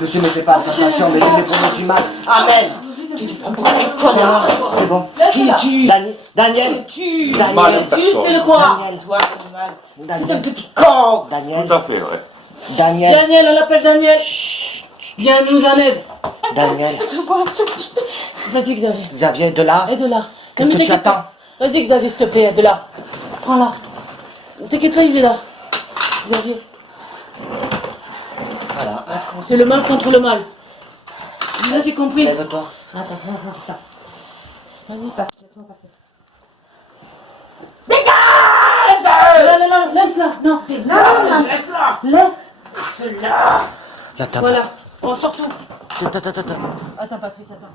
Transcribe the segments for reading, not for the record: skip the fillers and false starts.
Ne se méfie pas de sa sensation, mais il est pour du mal. Amen. C'est bon. Qui tue Daniel. Tu Daniel. tu c'est le quoi? Daniel. Toi, c'est mal. C'est un Daniel. petit con. Daniel. Tout à fait, ouais. Daniel. Daniel, on l'appelle Daniel. Viens nous en aide. Daniel. Vas-y Xavier. Xavier, de là. Aide-la. Qu'est-ce Non, que mais tu t'inquiète pas. attends? Vas-y Xavier, s'il te plaît, aide-la. Prends-la. T'inquiète pas, il est là. Xavier. Voilà. C'est le mal contre le mal. Là, j'ai compris. Lève-toi. Attends. Vas-y, passe. Laisse-moi passer. Non, laisse-la. Non, laisse-la. Laisse-la. La table. Voilà. On sort tout. Attends. Attends, Patrice, attends.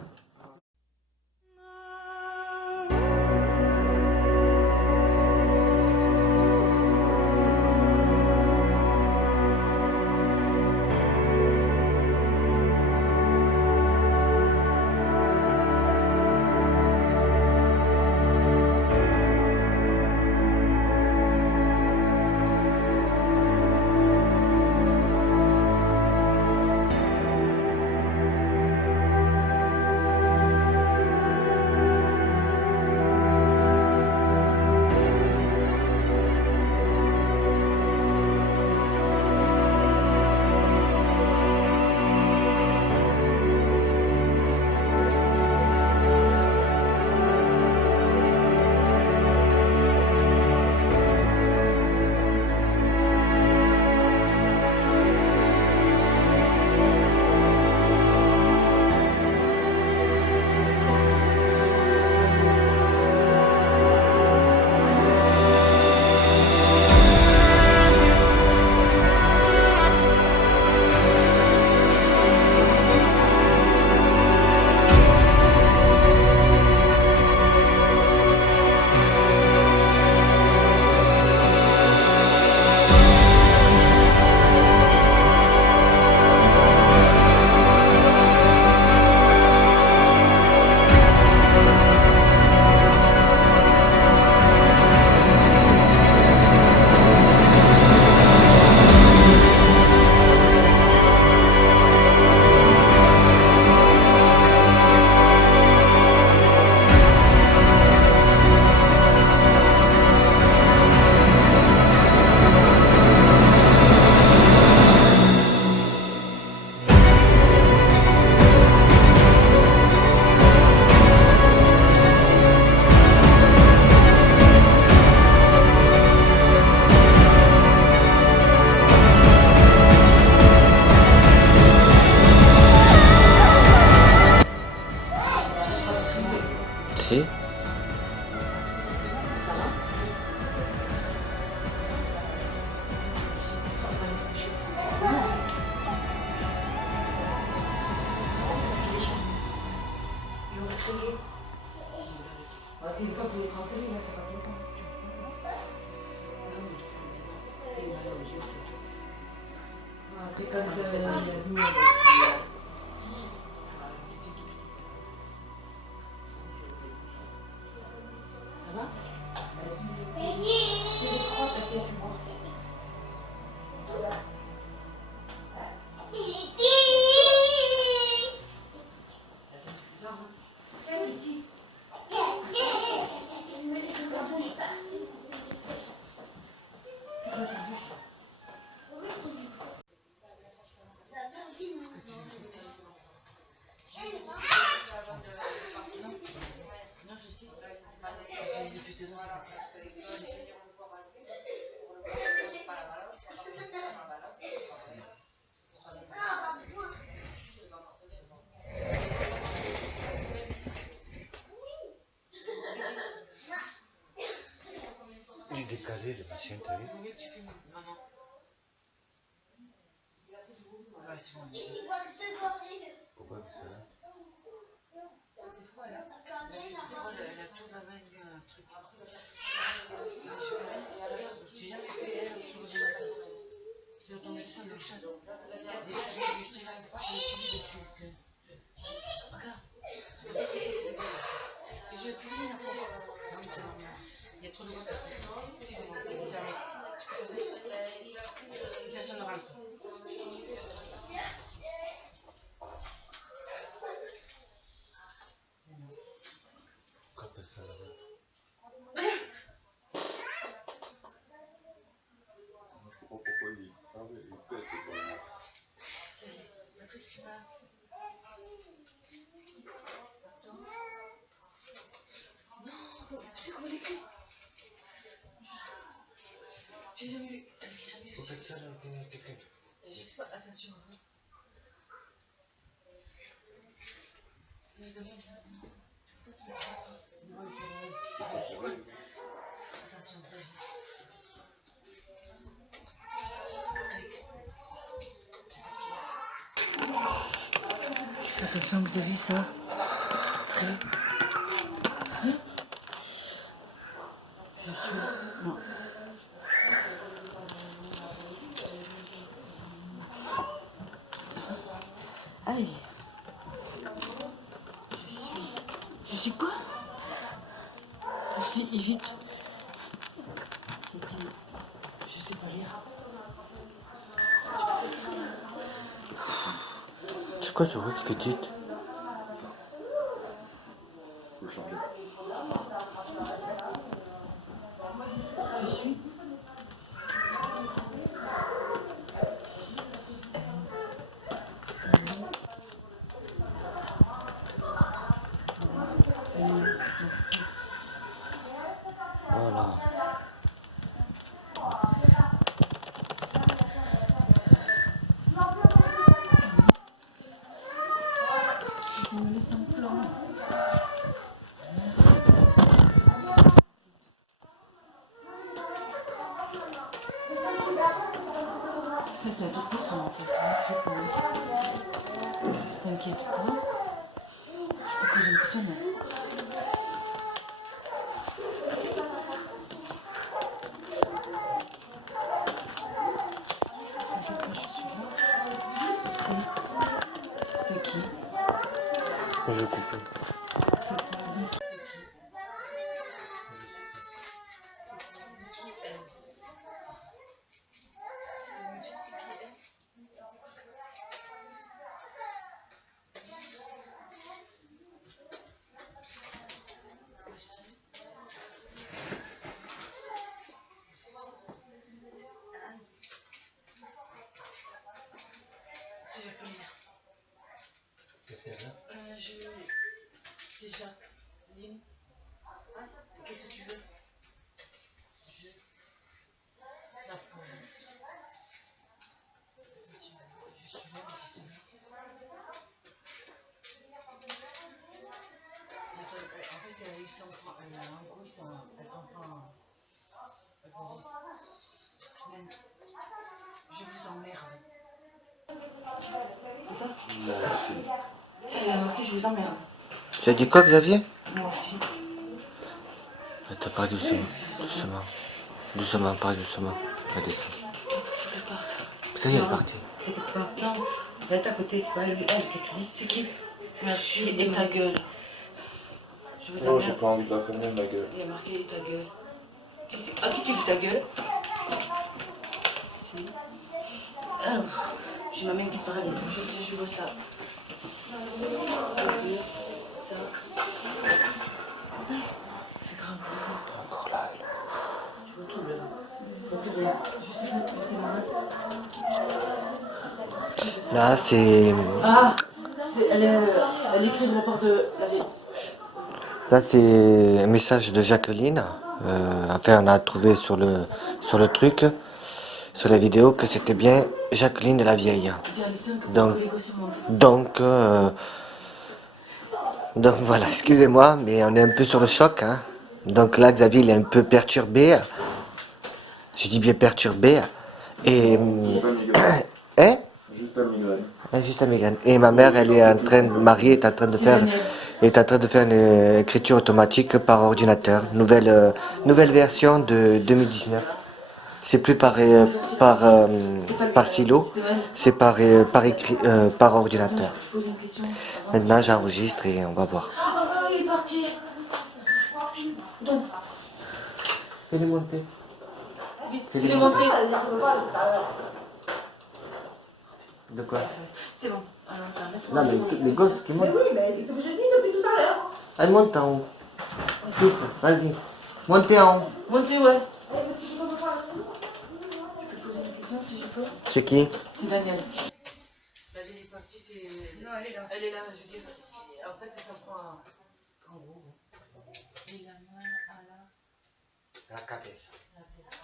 Si. C'est comme de ça va? C'est les crottes qui ont Il est décalé le machin, t'as vu? Pourquoi il fait ça là? Attention, vous avez ça. Prêt. Je suis. Non. Aïe. Je suis quoi? Vite. C'était. Je sais pas lire. C'est quoi ce bruit qui fait titre? Faut changer. Je suis. Voilà. Je me laisse un plan. Ça, c'est un truc pour toi en fait. C'est pour. T'inquiète pas. Je peux poser une question, mais. T'inquiète pas, je suis là. T'es qui? Je vais couper. C'est toi, Nick. C'est Jacqueline. Qu'est-ce qu'il y a là? C'est Jacqueline. Hein? Qu'est-ce que tu veux? La pauvre. Je suis là, en fait, il s'en prend, en gros, elle s'en prend. Même, je vous emmerde. C'est ça? Moi aussi. Elle a marqué je vous emmerde. Tu as dit quoi, Xavier? Moi aussi. Attends, parle doucement. Doucement. Doucement, parle doucement. Redescends. Je parte. Ça y est, elle est partie. T'inquiète pas. Non. Elle est à côté, c'est pas elle qui écrit. C'est qui? Merci. Et ta gueule. Je vous Oh, j'ai emmerde. pas envie de la fermer, ma gueule. Il y a marqué et ta gueule. À qui tu dis ta gueule? Si. J'ai ma main qui se paralyse. Je sais, je vois ça. Ça dire ça. C'est grave. Encore là. Je retourne là. Je vois plus rien. Je sais pas, c'est marrant. Là, c'est. Ah, elle écrit de la part de la vie. Là, c'est un message de Jacqueline. Enfin, on a trouvé sur le truc, sur la vidéo, que c'était bien Jacqueline de la vieille. Donc, donc voilà, excusez-moi, mais on est un peu sur le choc. Hein. Donc là, Xavier, il est un peu perturbé. Je dis bien perturbé. Et. Hein? Juste la migraine. Juste la migraine. Et ma mère, elle est en train, Marie est en train de faire une écriture automatique par ordinateur. Nouvelle version de 2019. C'est plus par stylo, c'est par ordinateur. Maintenant, j'enregistre et on va voir. Ah, il est parti. Donc, Fais-le monter. vite, il est monté. De quoi? C'est bon. Alors, attends, laisse-moi. Non, mais les gosses qui montent. Oui, mais il faut que je dise depuis tout à l'heure. Elle monte en haut. Ouais, Vas-y. Montez en haut. Montez, ouais. Tu peux te poser une question si je peux? C'est qui? C'est Daniel. La vieille partie, c'est. Non, elle est là. Elle est là, je veux dire. En fait, ça prend. En gros. Et la main à la. La cabeza. La tête.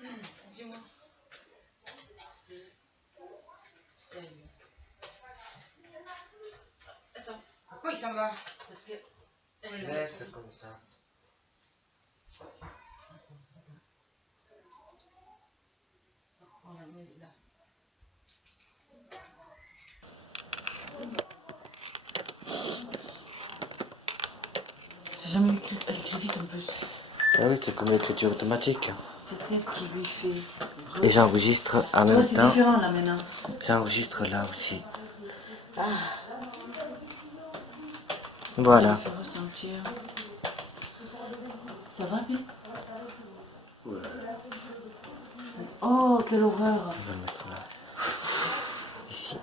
Oui. Dis-moi. C'est. Elle. Attends. Pourquoi il s'en va? Parce que. Elle est là. Laisse comme ça. On la met là. J'ai jamais écrit, elle écrit vite en plus. Ah oui, c'est comme l'écriture automatique. C'est elle qui lui fait. Et j'enregistre en Tu vois, même c'est temps. différent là maintenant. J'enregistre là aussi. Elle Voilà. lui fait ressentir. Ça va, Bill? Ouais. Oh, quelle horreur! On va le mettre là. Ici.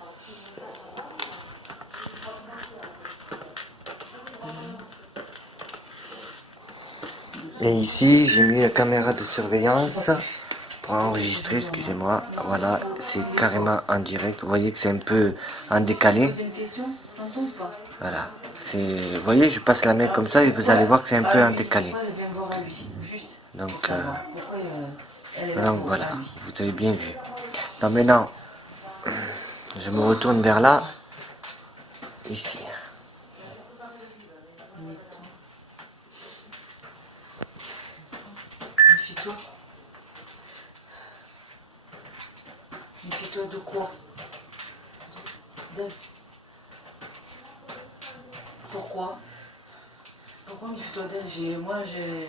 Et ici, j'ai mis la caméra de surveillance pour enregistrer, excusez-moi. Voilà, c'est carrément en direct. Vous voyez que c'est un peu en décalé. Poser une question? T'entends ou pas? Voilà. Vous voyez, je passe la main comme ça et vous allez voir que c'est un peu en décalé. Pourquoi elle vient voir à lui? Juste. Donc, Pour savoir. Pourquoi elle est là donc pour voilà, voir à lui? vous avez bien vu. Donc maintenant, je me retourne vers là. Ici. Méfie-toi. Méfie-toi de quoi? De... Pourquoi? Pourquoi méfie-toi d'elle? Moi, j'ai...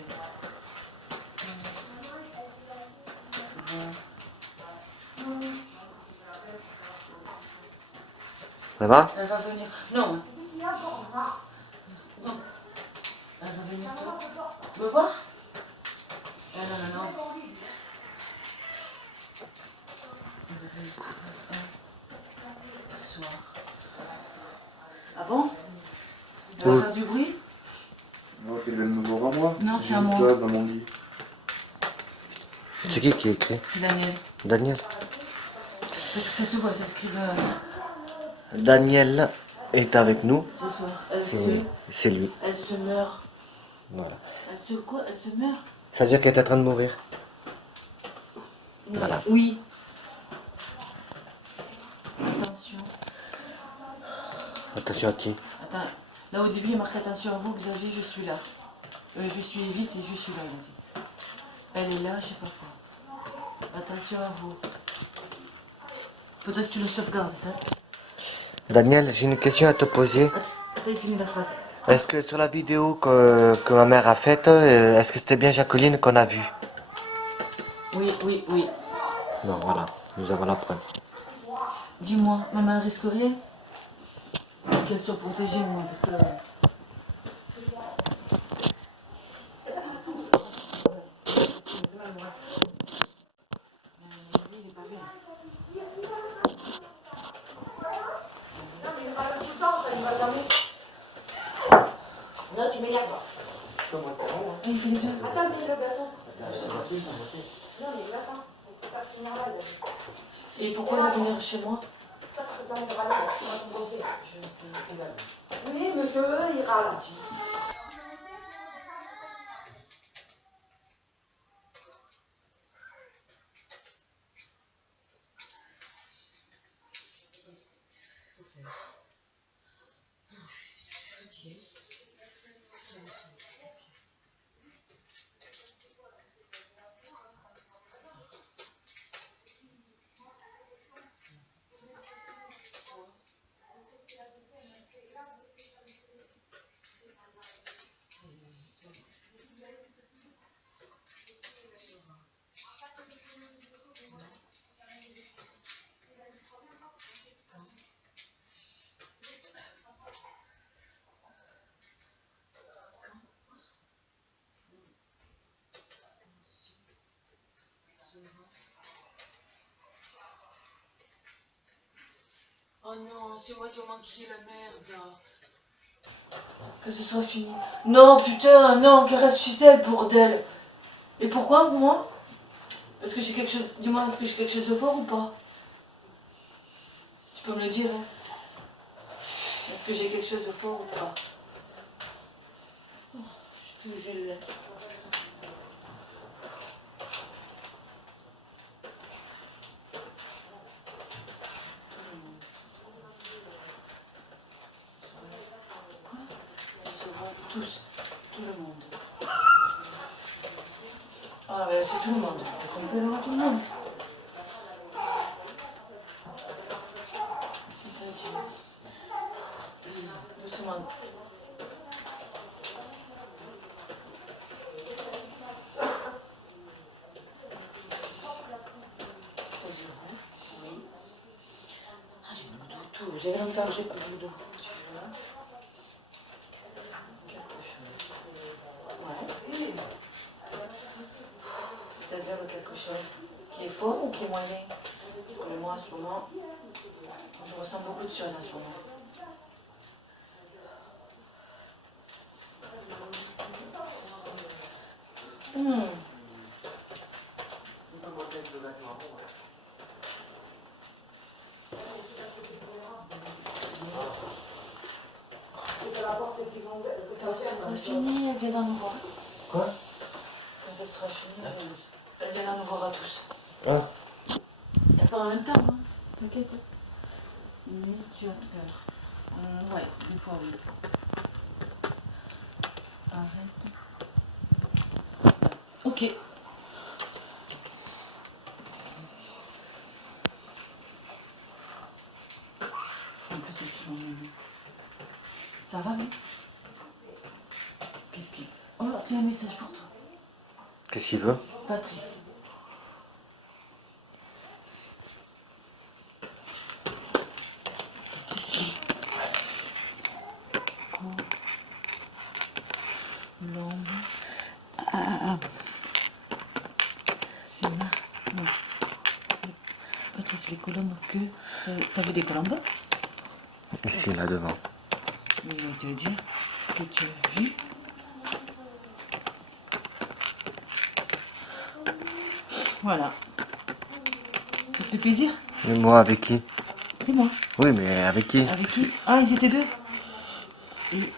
Ça va? Elle va venir. Non. Non. Elle va venir me voir? Ah, non, non, non. Elle va venir te voir. Ce soir. Ah bon? Elle va faire du bruit? Non, qu'elle vient de me voir à moi. Non, c'est J'ai à une moi. place dans mon lit. C'est qui a écrit? C'est Daniel. Daniel. Parce que ça se voit, ça s'écrive Daniel est avec nous. ce soir. Elle C'est lui. elle se meurt. Voilà. Elle se quoi? Elle se meurt? Ça veut dire qu'elle est en train de mourir. Non, Voilà. Oui. Attention. Attention à qui? Attends. Là, au début, il y a marqué attention à vous, Xavier, je suis là. Je suis vite et je suis là, il a dit. Elle est là, je sais pas quoi. Attention à vous. Faudrait que tu le sauvegardes, c'est ça? Daniel, j'ai une question à te poser. Attends, il finit la phrase. Est-ce que sur la vidéo que ma mère a faite, est-ce que c'était bien Jacqueline qu'on a vue? Oui, oui, oui. Non, voilà. Nous avons la preuve. Dis-moi, maman risque rien? Qu'elle soit protégée, moi, parce que... Il est pas bien. Non, tu m'énerves. Ah, il fait déjà. Attends, mais le gâteau. Non, mais attends. C'est pas finir là. Et pourquoi elle va venir chez moi? Oui, monsieur, il ralentit. Oh non, c'est moi qui ai manqué la merde. Que ce soit fini. Non, putain, non, qu'elle reste chez elle, bordel. Et pourquoi, moi? Est-ce que j'ai quelque chose... Dis-moi, est-ce que j'ai quelque chose de fort ou pas? Tu peux me le dire, hein? Est-ce que j'ai quelque chose de fort ou pas? Oh, je suis là. Tous, tout le monde. Ah ben c'est tout le monde, c'est complètement tout le monde. C'est-à-dire, doucement. C'est-à-dire vous, oui. Ah j'ai mal au dos, tout. Vous avez longtemps que j'ai pas mal au dos. Tu vois? Quelque chose. Ouais. C'est-à-dire quelque chose qui est fort ou qui est moyen? Parce que moi, en ce moment, je ressens beaucoup de choses en ce moment. Quand ce sera fini, elle viendra nous voir. Quoi? Quand ce sera fini, elle viendra nous voir à tous. Ah. Il n'y a pas en même temps, hein. T'inquiète. Mais tu as peur. Ouais, des fois oui. Arrête. Ok. En plus, c'est tout. Ça va, oui? Qu'est-ce qu'il... Oh, tiens un message pour toi. Qu'est-ce qu'il veut? Patrice. Qu'est-ce qu'il... Colombe. C'est là. Non. Patrice, les colombes que... T'as vu des colombes? Ici, là devant. Mais il va te dire que tu as vu. Voilà. Ça te fait plaisir? Mais moi, avec qui? C'est moi. Oui, mais avec qui? Avec qui? Ah, ils étaient deux. Et...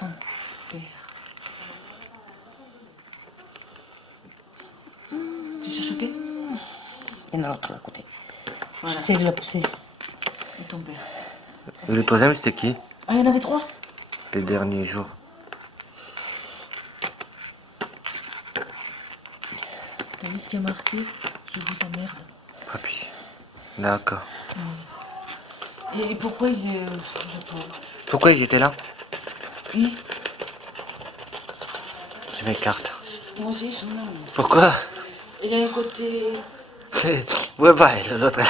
ton père. Tu cherches le P? Il y en a l'autre à côté. Voilà. J'essaie de la pousser. Et ton père. Et le troisième, c'était qui? Ah, il y en avait trois? Les derniers jours. T'as vu ce qui a marqué? Je vous emmerde. Papy. D'accord. Et pourquoi ils... le pauvre. Pourquoi ils étaient là? Oui, Je m'écarte. moi aussi. Pourquoi? Il y a un côté... Ouais, bah, l'autre.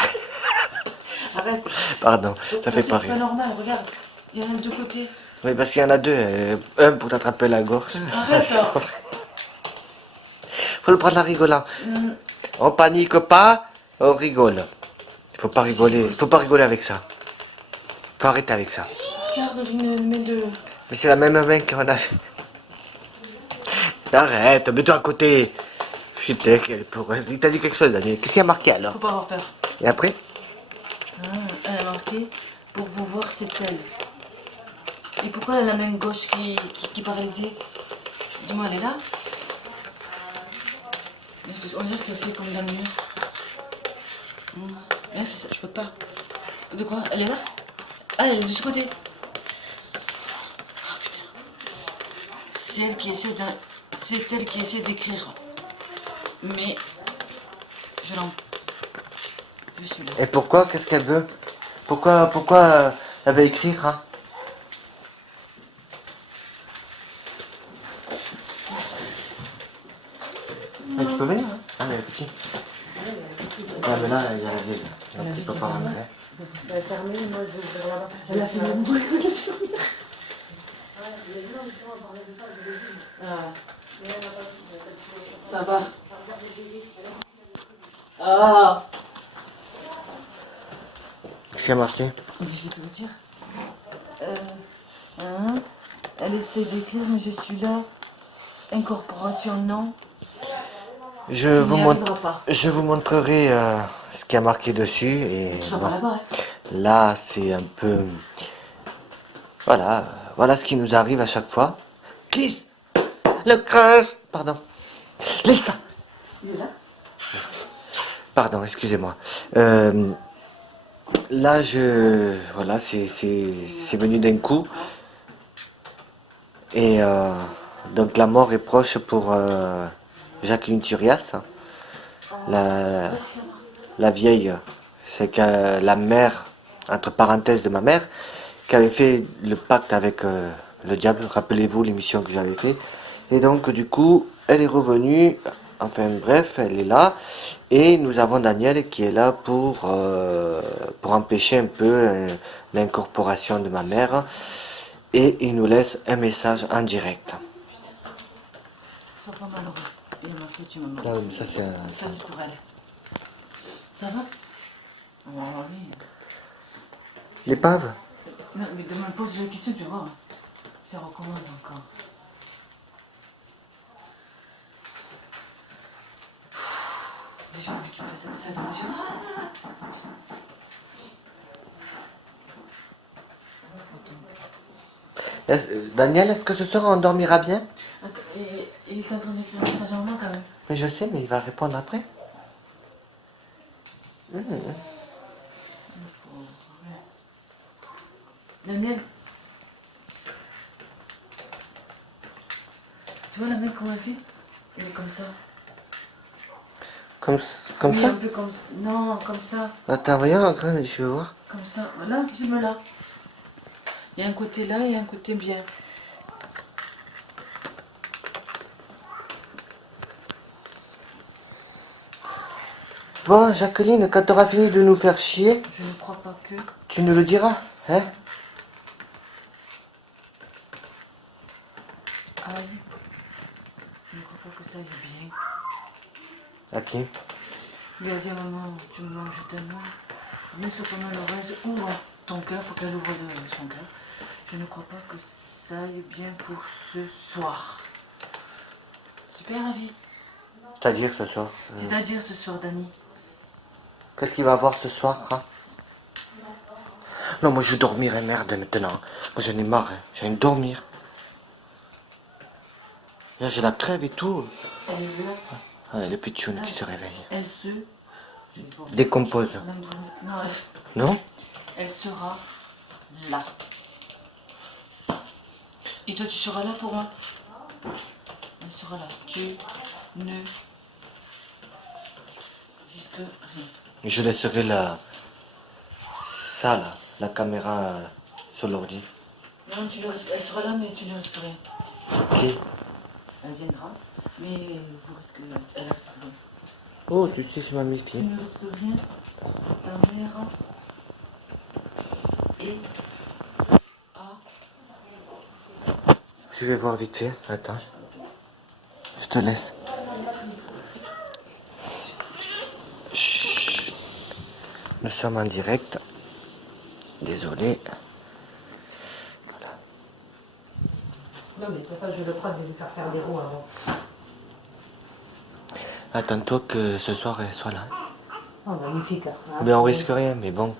Arrête. Pardon, ça fait pas C'est pas rire. normal, regarde. Il y en a de deux côtés. Oui, parce qu'il y en a deux. Un pour t'attraper la gorge. Arrête alors. Faut le prendre à rigolant. On panique pas, on rigole. Faut pas rigoler. Faut pas rigoler avec ça. Faut arrêter avec ça. Regarde, une main de... Mais c'est la même main qu'on a fait. Arrête, mets-toi à côté. Putain, quelle pourrait. Il t'a dit quelque chose, Daniel. Qu'est-ce qu'il y a marqué alors? Faut pas avoir peur. Et après? Elle a marqué pour vous voir, c'est elle. Et pourquoi elle a la main gauche qui est paralysée? Dis-moi, elle est là? On dirait qu'elle fait comme dans le mur. Ouais, c'est ça, je peux pas. De quoi? Elle est là? Ah, elle est de ce côté. Ah putain. C'est elle qui essaie d'écrire. Mais je l'en peux celui-là. Et pourquoi? Qu'est-ce qu'elle veut? Pourquoi elle veut écrire, hein? Mais tu peux venir, hein? Ah, mais petit. Ah, mais là, il y a la ville. Tu peux pas rentrer. Elle est fermée, moi je vais ouvrir là-bas. Elle a fait le bruit. Ah. Ça va. Ah. Qu'est-ce qu'il y a marqué? Mais je vais te le dire. Elle essaie d'écrire, mais je suis là. Incorporation, non. Je Tu vous n'y montre, arriveras pas. je vous montrerai ce qui a marqué dessus. Et Tu vas bon, pas là-bas, hein. là, c'est un peu... Voilà, voilà ce qui nous arrive à chaque fois. Kiss le crash. Pardon. Laisse ça. Il est là. Pardon, excusez-moi. Là, voilà, c'est venu d'un coup. Et donc la mort est proche pour Jacqueline Turias, la, la vieille, c'est que la mère, entre parenthèses de ma mère, qui avait fait le pacte avec le diable, rappelez-vous l'émission que j'avais fait. Et donc du coup, elle est revenue, enfin bref, elle est là. Et nous avons Daniel qui est là pour empêcher un peu l'incorporation de ma mère. Et il nous laisse un message en direct. Sois pas malheureux. Il est marqué, tu m'as Ah oui, mais ça c'est Ça, c'est pour elle. Ça va? Oh, oui. l'épave. Non, mais demain, pose la question, tu vas voir. Ça recommence encore. J'ai envie qu'il fasse ça dans les yeux. Daniel, est-ce que ce soir on dormira bien? Attends, et il est en train d'écrire un message en main quand même. Mais je sais, mais il va répondre après. Daniel, tu vois la main comment elle fait? Elle est comme ça. Comme, comme Oui, ça? un peu comme ça. Non, comme ça. Attends, voyons, je veux voir. Comme ça. Voilà, filme-là. Il y a un côté là et un côté bien. Bon, Jacqueline, quand tu auras fini de nous faire chier, Je ne crois pas que... tu nous le diras, hein? Aïe. Je ne crois pas que ça aille bien. À qui? Il lui a dit à maman, tu me manges tellement. Bien sûr, pendant l'oreille, ouvre ton cœur, faut qu'elle ouvre son cœur. Je ne crois pas que ça aille bien pour ce soir. Super avis. C'est-à-dire ce soir. C'est-à-dire ce soir, Dani. Qu'est-ce qu'il va avoir ce soir, hein? Non, moi je dormirai, merde, maintenant. Moi j'en ai marre, hein. J'ai envie de dormir. Là, j'ai la trêve et tout. Elle est là. Ah, le pitchoun qui se réveille. Elle se... Décompose. Non, Non? elle sera là. Et toi, tu seras là pour moi. Elle sera là. Tu ne risques rien. Je laisserai ça là, la caméra sur l'ordi. Non, elle sera là, mais tu ne risques rien. Qui? Elle viendra, mais vous risquez, elle risque rien. Oh, tu sais, je Tu m'amifie. ne risques rien. Ta mère et Je vais voir vite fait. Attends. Je te laisse. Chut. Nous sommes en direct. Désolé. Non, mais c'est pas, je le crois, de lui faire faire des roues avant. Attends-toi que ce soir elle soit là. Oh, magnifique. Hein. Mais on risque rien, mais bon.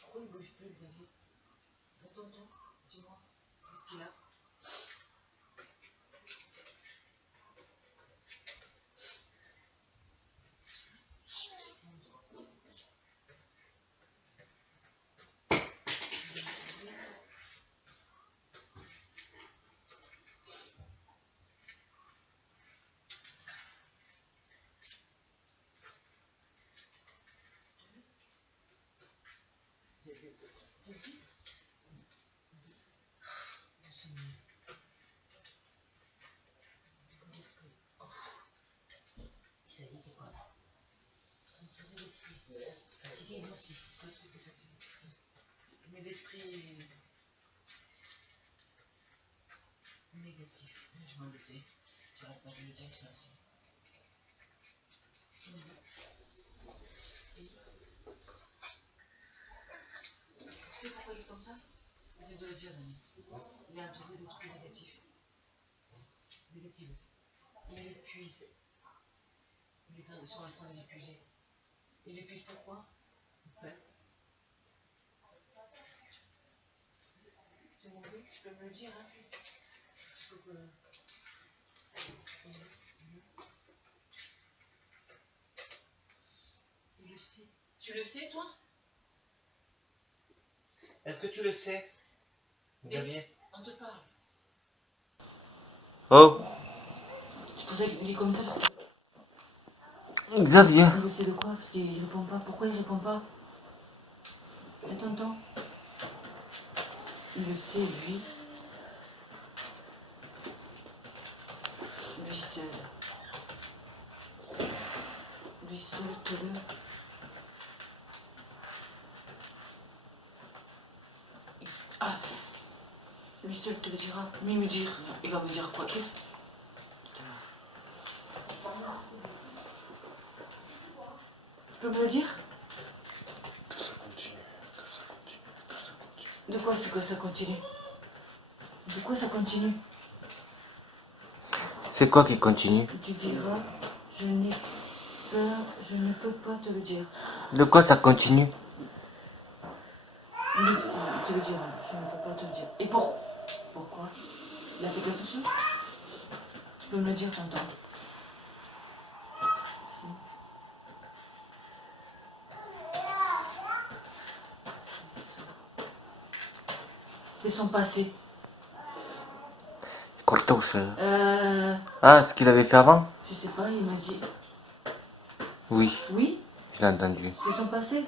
Pourquoi il bouge plus, Xavier? Attends, dis-moi, qu'est-ce qu'il a? négatif. Je m'en doutais. J'arrête pas de le dire, ça aussi. Et tu sais pourquoi il est comme ça? Je vais te le dire, Dani. Il est entouré d'esprits négatifs. Négatifs. Il l'épuise. Ils sont en train de l'épuiser. Il l'épuise pourquoi? En fait, c'est mauvais, tu peux me le dire, hein? Il faut que. Il le sait. Tu le sais, toi? Est-ce que tu le sais, Xavier? On te parle. Oh, C'est pour ça qu'il est comme ça, parce Xavier. qu'il sait de quoi? Parce qu'il répond pas. Pourquoi il répond pas? Attends. Il le sait, lui. Lui seul. Lui seul te le... Ah, lui seul te le dira. Mais il va me dire quoi? Qu'est-ce... Tu peux me le dire? Que ça continue, que ça continue, que ça continue. De quoi c'est que ça continue? De quoi ça continue? C'est quoi qui continue? Tu diras, je n'ai peur, je ne peux pas te le dire. De quoi ça continue? Oui, tu le diras, je ne peux pas te le dire. Et pourquoi? Il a fait quelque chose? Tu peux me le dire, tonton. Si. C'est son passé. Cortouche. Ah, ce qu'il avait fait avant? Je sais pas, il m'a dit. Oui, Oui, je l'ai entendu. c'est son passé.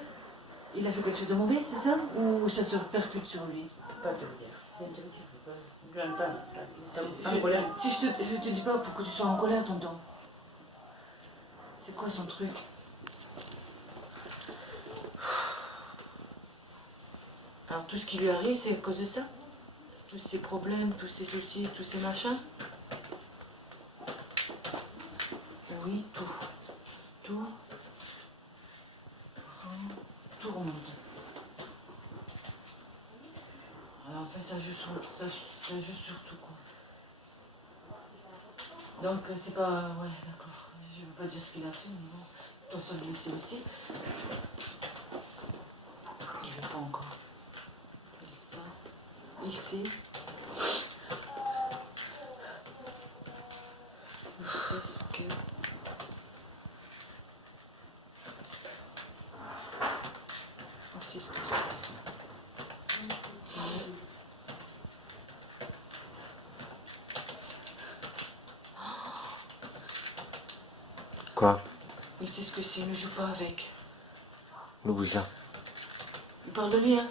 Il a fait quelque chose de mauvais, c'est ça? Ou ça se répercute sur lui? Pas te le dire. Viens te le dire. Je l'entends. T'es en colère. Si je te dis pas pour que tu sois en colère, tonton. C'est quoi son truc? Alors tout ce qui lui arrive, c'est à cause de ça? Tous ces problèmes, tous ces soucis, tous ces machins? Oui, tout. Tout remonte. Alors en fait, ça joue sur tout, quoi. Donc c'est pas... Ouais, d'accord. Je veux pas dire ce qu'il a fait, mais bon. Toi seul, lui sait aussi. Il veut pas encore. Et ça, il sait. Il sait ce que... Il sait ce que c'est. Quoi? Il sait ce que c'est, ne joue pas avec. Le bougeant. Il parle de lui, hein.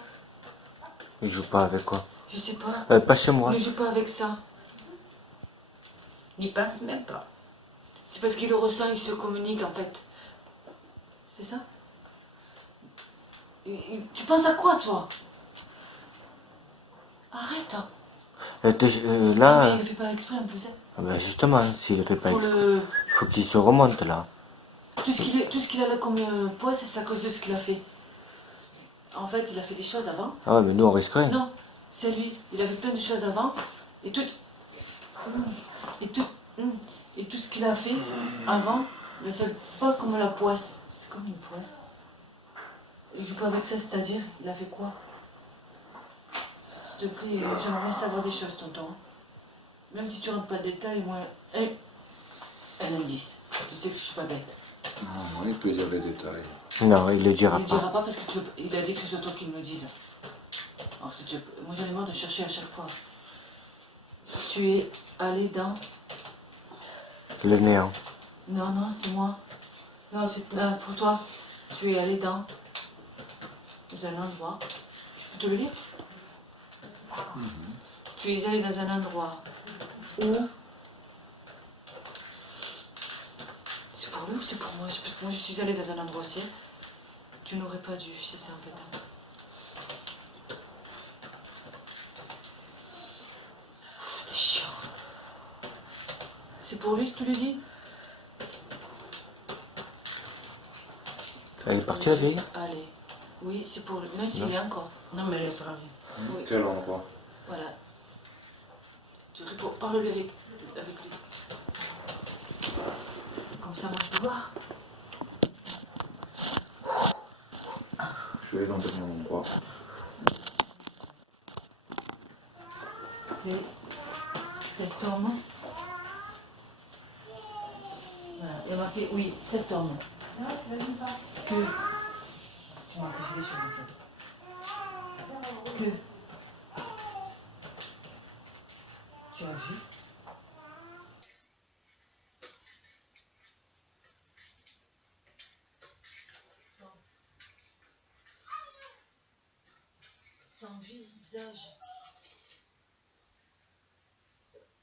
Il joue pas avec quoi? Je sais pas. Pas chez moi. Ne joue pas avec ça. N'y pense même pas. C'est parce qu'il le ressent, il se communique en fait. C'est ça? Tu penses à quoi, toi? Arrête, hein. Là, Mais il ne fait pas exprès en plus. Hein. ben justement, s'il le fait pas Faut exprès, le... faut qu'il se remonte là. Tout ce qu'il a là comme poids, c'est à cause de ce qu'il a fait. En fait, il a fait des choses avant. Ah ouais, mais nous on risque rien. Non, c'est lui. Il a fait plein de choses avant. Et tout... Et tout ce qu'il a fait avant, mais c'est pas comme la poisse. C'est comme une poisse. Il joue pas avec ça, c'est-à-dire, il a fait quoi? S'il te plaît, j'aimerais savoir des choses, tonton. Même si tu rentres pas de détails, moi, un indice. Tu sais que je suis pas bête. Non, il peut dire les détails. Non, il le dira Il ne pas. dira pas parce qu'il a dit que ce soit toi qui me le dise. Alors, si tu... Moi, j'en ai marre de chercher à chaque fois. Tu es allé dans... Le néant. Non, c'est moi. Non, c'est pour toi. Tu es allé dans un endroit. Je peux te le lire? Tu es allé dans un endroit où... C'est pour lui ou c'est pour moi? Parce que moi, je suis allée dans un endroit aussi. Tu n'aurais pas dû, c'est ça en fait. T'es chiant. C'est pour lui que tu lui dis? Elle est partie la vieille? Allez. Oui, c'est pour lui. Non, il est encore. Non, mais elle est pas Oui. Quel endroit? Voilà. Tu réponds, parle-lui avec lui. Comme ça, moi, je peux voir. Je vais aller dans le dernier endroit. C'est septembre. Voilà. Il y a marqué, oui, septembre. Que. Tu m'as caché sur le fait. Que. Tu as vu? Sans visage.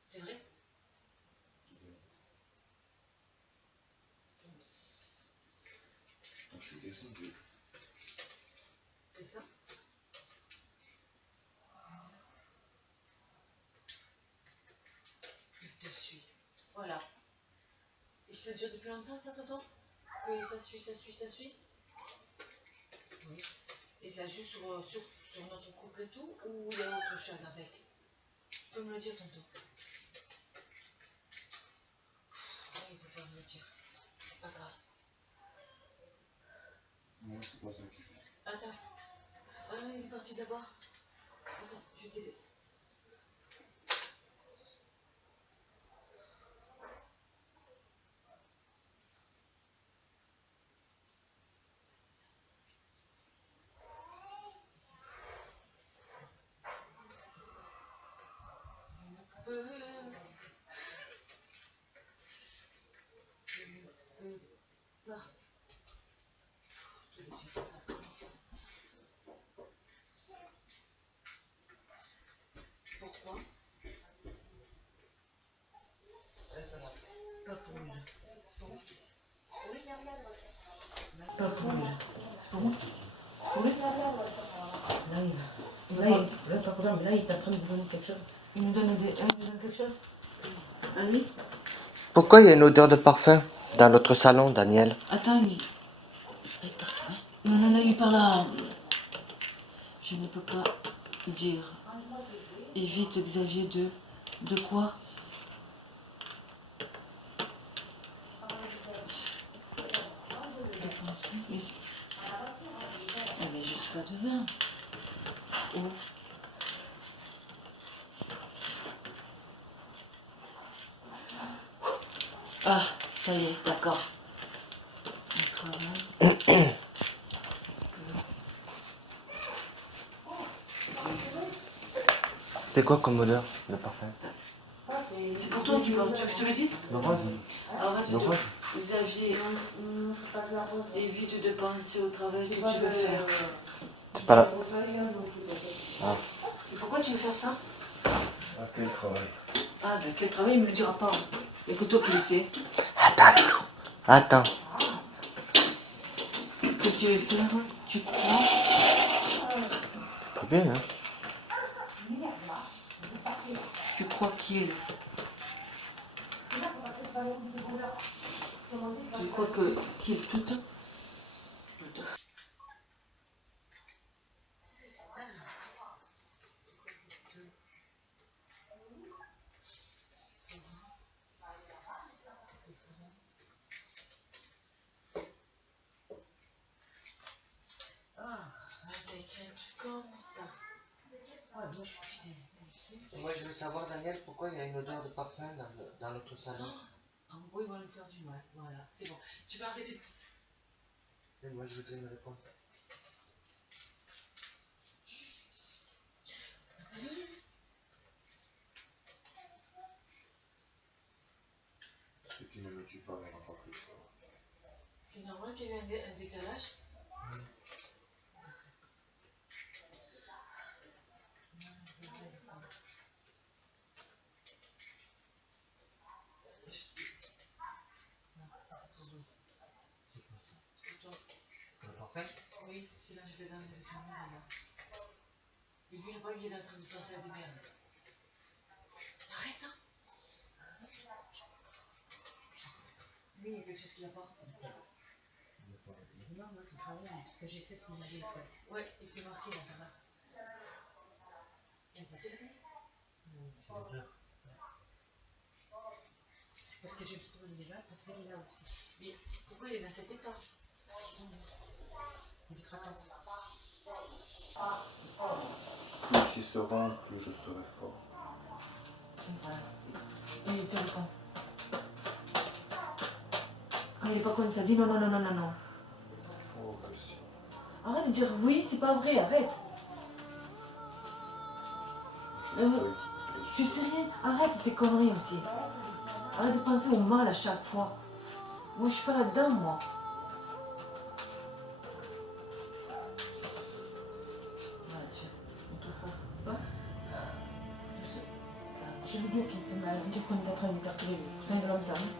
C'est vrai? Je suis descendu. C'est ça? Je te suis. Voilà. Et ça dure depuis longtemps, ça, tonton? Que ça suit, ça suit, ça suit? Oui. Et ça joue sur notre couple et tout? Ou il y a autre chose avec? Tu peux me le dire, tonton? Ah, il peut pas me le dire. C'est pas grave. Non, c'est pas ça qu'il fait. Attends. Ah, il est parti d'abord. Attends, je vais t'aider. Là. Pourquoi? Pas pour lui. C'est pour moi. Pas pour lui. C'est pour moi. C'est pour lui. Là, pas pour là, mais là, il est en train de vous donner quelque chose. Il nous donne quelque chose? À lui? Pourquoi il y a une odeur de parfum dans notre salon, Daniel? Attends, non, il parle à... Je ne peux pas dire. Évite Xavier de quoi? De penser. Mais je suis pas devin. Oh. Ah, ça y est, d'accord. On travaille. C'est quoi comme odeur de parfum? C'est pour toi qui porte. Tu veux que je te le dise? Le rose. Arrête Le rose. Xavier, évite de penser au travail que tu veux faire. C'est pas là. Ah. Et pourquoi tu veux faire ça? Ah, quel travail? Ah, ben quel travail, il me le dira pas. Il n'y a que toi qui le sais. Attends, Loulou. Attends. Que tu veux faire, tu crois? Pas bien, hein? Tu crois qu'il... Tu crois qu'il est tout? Ah, avec un truc comme ça. Ouais, moi, je suis cuisine. Moi, je veux savoir, Daniel, pourquoi il y a une odeur de parfum dans notre salon. En gros, ils vont nous faire du mal. Voilà, c'est bon. Tu vas arrêter. Et moi, je voudrais une réponse. Ce qui ne me tue pas me rend pas plus fort. C'est normal qu'il y ait eu un décalage. Le parfum? Oui, c'est là que je vais dans les caméras là. Et lui, il voit qu'il est en train de penser à des merdes. Arrête, hein. Lui, il y a quelque chose qui va pas. Non, moi, c'est très bien, parce que je sais ce qu'on a dit. Ouais, il s'est marqué là, ça va. Il va t'aider. C'est parce que j'ai trouvé il est là, parce qu'il est là aussi. Mais pourquoi il est dans cet état? Il est craquant. Plus ils seront, plus je serai fort. Voilà. Et il te répond. Ah, il est pas comme ça. Dis non, non, non, non, non, non. Oh, que si. Arrête de dire oui, c'est pas vrai, arrête. Tu sais rien, arrête tes conneries aussi. Arrête de penser au mal à chaque fois. Moi, je suis pas là-dedans, moi. Voilà, tiens, on te faut pas. Je veux dire qu'il fait mal, dire qu'on est en train de lui faire les plein de l'ensemble.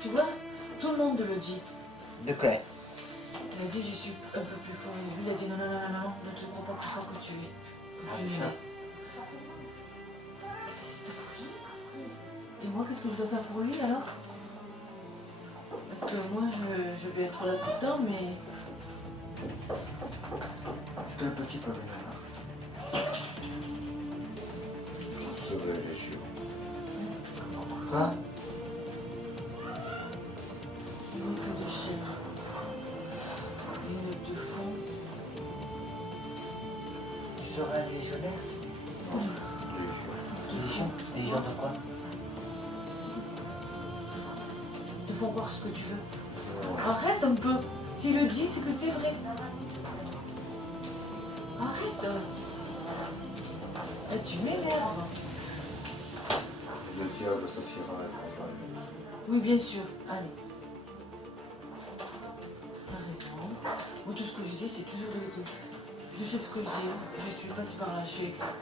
Tu vois, tout le monde le dit. De quoi? Il a dit je suis un peu plus fort. Et lui, il a dit non, non, non, non, non, ne te crois pas plus fort que tu es. Que tu n'es. C'est ta folie. Et moi, qu'est-ce que je dois faire pour lui alors? Parce que moi, je vais être là tout le temps, mais. Est-ce que le petit peut venir là? Je serai légion. Pourquoi? Il n'est que de chair. Il n'est de fond. Tu seras un légionnaire? Légion. Légion de quoi? Ils te font croire ce que tu veux. Arrête un peu. S'il le dit, c'est que c'est vrai. Arrête. Tu m'énerves. Le diable s'assiera à campagne. Oui, bien sûr. Allez. T'as raison. Moi, tout ce que je dis, c'est toujours vérité. Je sais ce que je dis. Je suis passée par là. Je suis expert.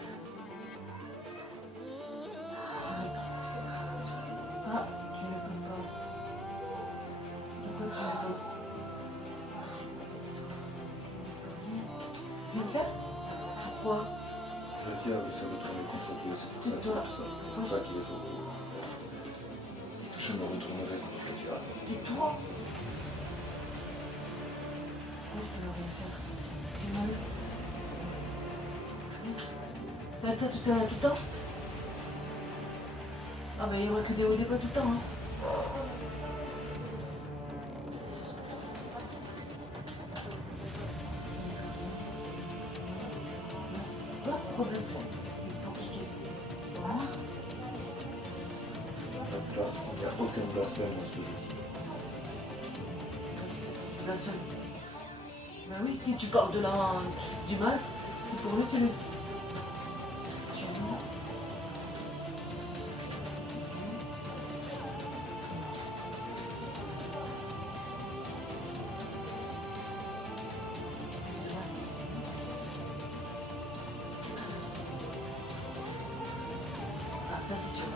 Ah, tu ne peux pas. Pourquoi tu ne peux pas? Rien faire? Pourquoi? Le diable s'est retourné contre Dieu, c'est pour ça qu'il est ça. C'est pour ça qu'il est sauvé. Je me retournerai contre le diable. Tais-toi. Moi, je peux rien faire. J'ai mal. Ça va être ça tout le temps? Ah bah il n'y aura que des hauts et des bas tout le temps. Hein. C'est pas le problème. C'est pour qui? C'est pour moi? Il n'y a aucun blasphème dans ce que je dis. Tu blasphémes. Bah oui, si tu parles de du mal, c'est pour lui celui. Tu vois? Ah, ça c'est sûr.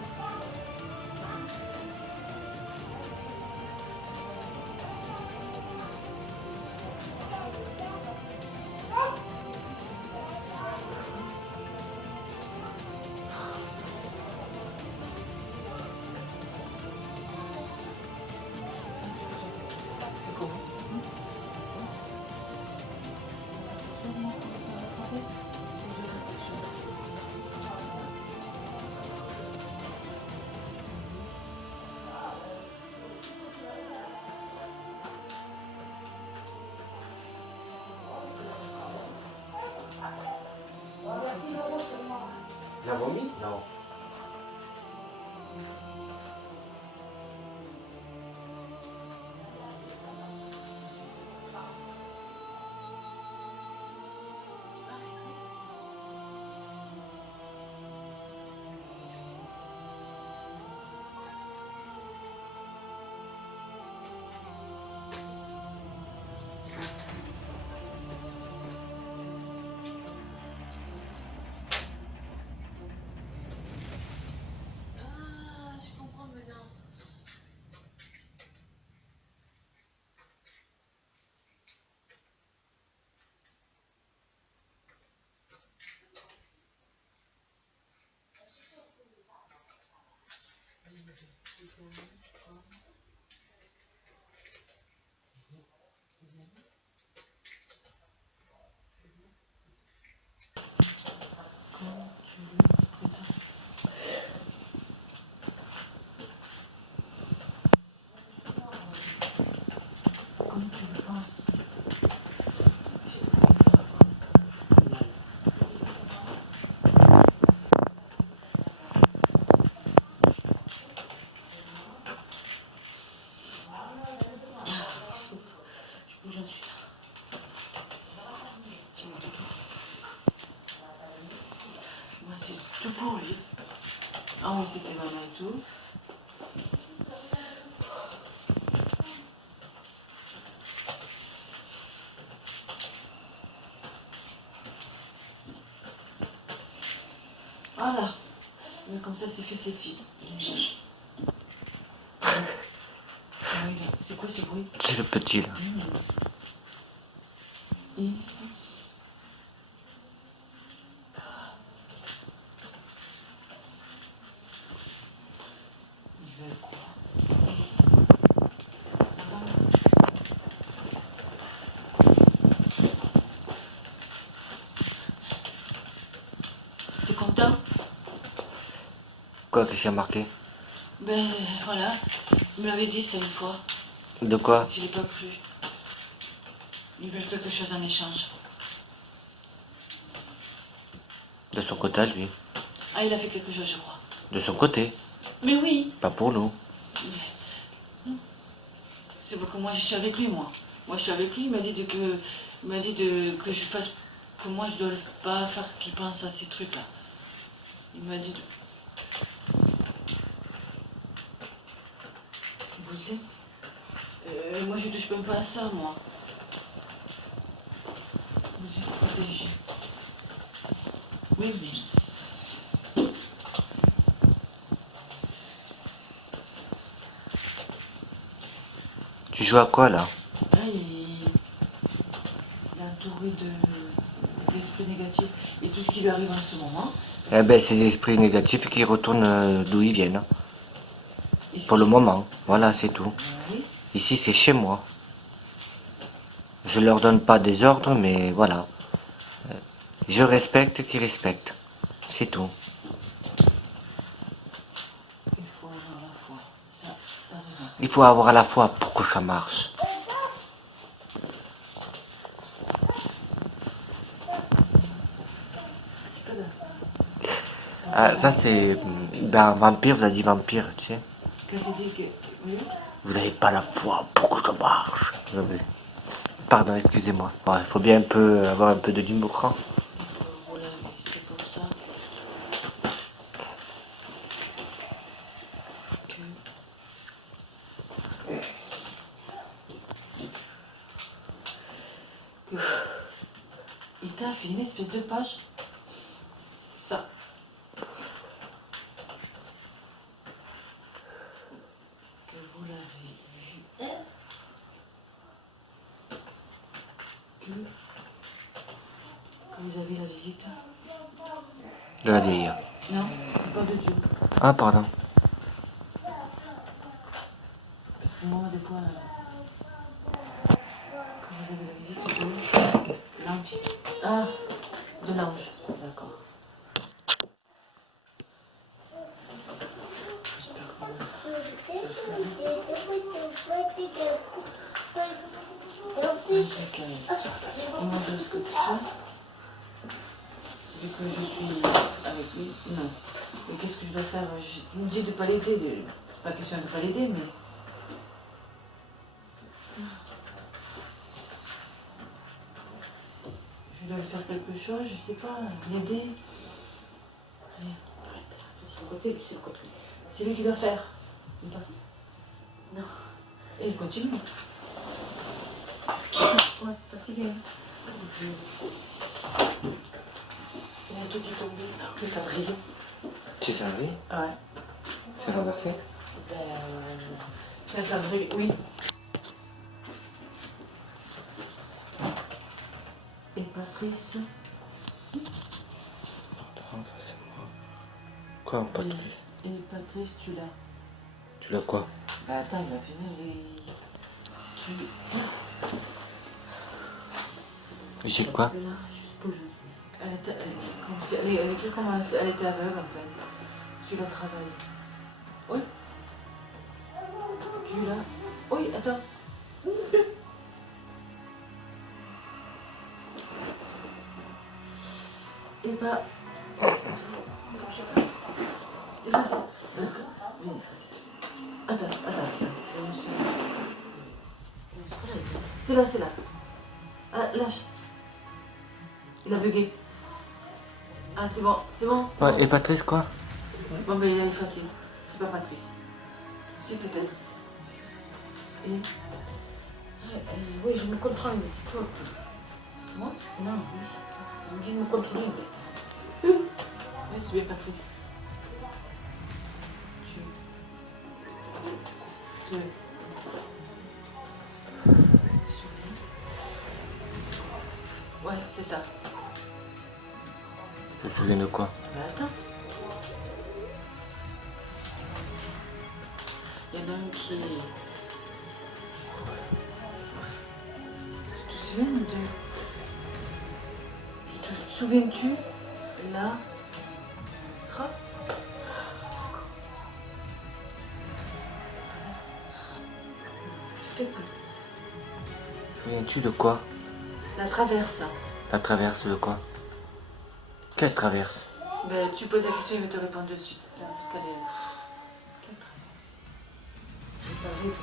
j'en suis. Tiens-moi tout. Moi, c'est tout pour lui. Ah oui, c'était maman et tout. Voilà. Mais comme ça, c'est fait, c'est dit. C'est quoi ce bruit? C'est le petit là. Ici. Il veut quoi? T'es content? Quoi, qu'est-ce qu'il y a marqué? Ben voilà, il me l'avait dit ça une fois. De quoi? Je l'ai pas cru. Ils veulent quelque chose en échange. De son côté à lui. Ah, il a fait quelque chose, je crois. De son côté. Mais oui, Pas pour nous. c'est parce que moi je suis avec lui, moi. Moi je suis avec lui, il m'a dit que je fasse, que moi je dois pas faire qu'il pense à ces trucs-là. Il m'a dit vous savez, moi je touche même pas à ça, moi. Vous êtes protégés. Oui, mais... Tu joues à quoi là? Là, il est entouré d'esprits négatifs et tout ce qui lui arrive en ce moment. Eh ben, c'est des esprits négatifs qui retournent d'où ils viennent. Et ce Pour le qui- moment. Voilà, c'est tout. Oui. Ici, c'est chez moi. Je leur donne pas des ordres, mais voilà. Je respecte qui respecte. C'est tout. Il faut avoir la foi. Ça, t'as raison. Il faut avoir à la fois pour que ça marche. C'est pas grave. Ah, ça, c'est. Dans Vampire, vous avez dit vampire, tu sais. Quand tu dis que... Oui. Vous n'avez pas la foi pour que ça marche. Pardon, excusez-moi. Ouais, il faut bien avoir un peu de d'humour. Hein. Voilà, mais c'est pour ça que il t'a fait une espèce de page. Ça. Que vous l'avez vu. Que vous avez la visite. De la vieille. Non, pas de Dieu. Ah, pardon. Parce que moi, des fois, quand vous avez la visite de l'ange. Ah, de l'ange. D'accord. J'espère que moi, je sais quelque chose. Vu que je suis avec lui, non. Mais qu'est-ce que je dois faire? Tu me dis de ne pas l'aider. Pas question de ne pas l'aider, mais... Je dois lui faire quelque chose, je sais pas, l'aider. Sur le côté, lui, c'est le côté. C'est lui qui doit faire. Non. Et il continue. Ouais, c'est fatigué. Il y a un truc qui est tombé. Le cendrier. C'est ça, oui? Ouais. C'est renversé? Ben, c'est un cendrier, oui. Et Patrice. Attends, ça c'est moi. Quoi, Patrice? Et Patrice, tu l'as. Tu l'as quoi? Bah attends, il a fini les... Tu... J'ai quoi? Elle écrit comme elle était aveugle en fait. Tu l'as travaillé. Oui. Tu l'as. Oui, attends. Et bah. Faut que j'efface. Efface. D'accord. Oui, efface. Attends. Je me suis... C'est là, c'est là. Ah, lâche. Il a bugué. Ah, c'est bon, c'est bon. c'est Ouais, bon. et Patrice, quoi? Bon, ben il a effacé. C'est pas Patrice. Si, peut-être. Et. Oui, je me contrôle, mais c'est toi. Moi? Non, oui. Je me contrôle. Oui, c'est bien Patrice. Tu te souviens? Ouais, c'est ça. Tu te souviens de quoi? Mais attends. Il y en a un qui. Tu te souviens de. Tu te souviens-tu? Là. Tra. Tu fais quoi? Souviens-tu de quoi? La traverse. La traverse de quoi? Quelle traverse? Ben, tu poses la question, il va te répondre de suite. Là, parce qu'elle est. Quelle traverse?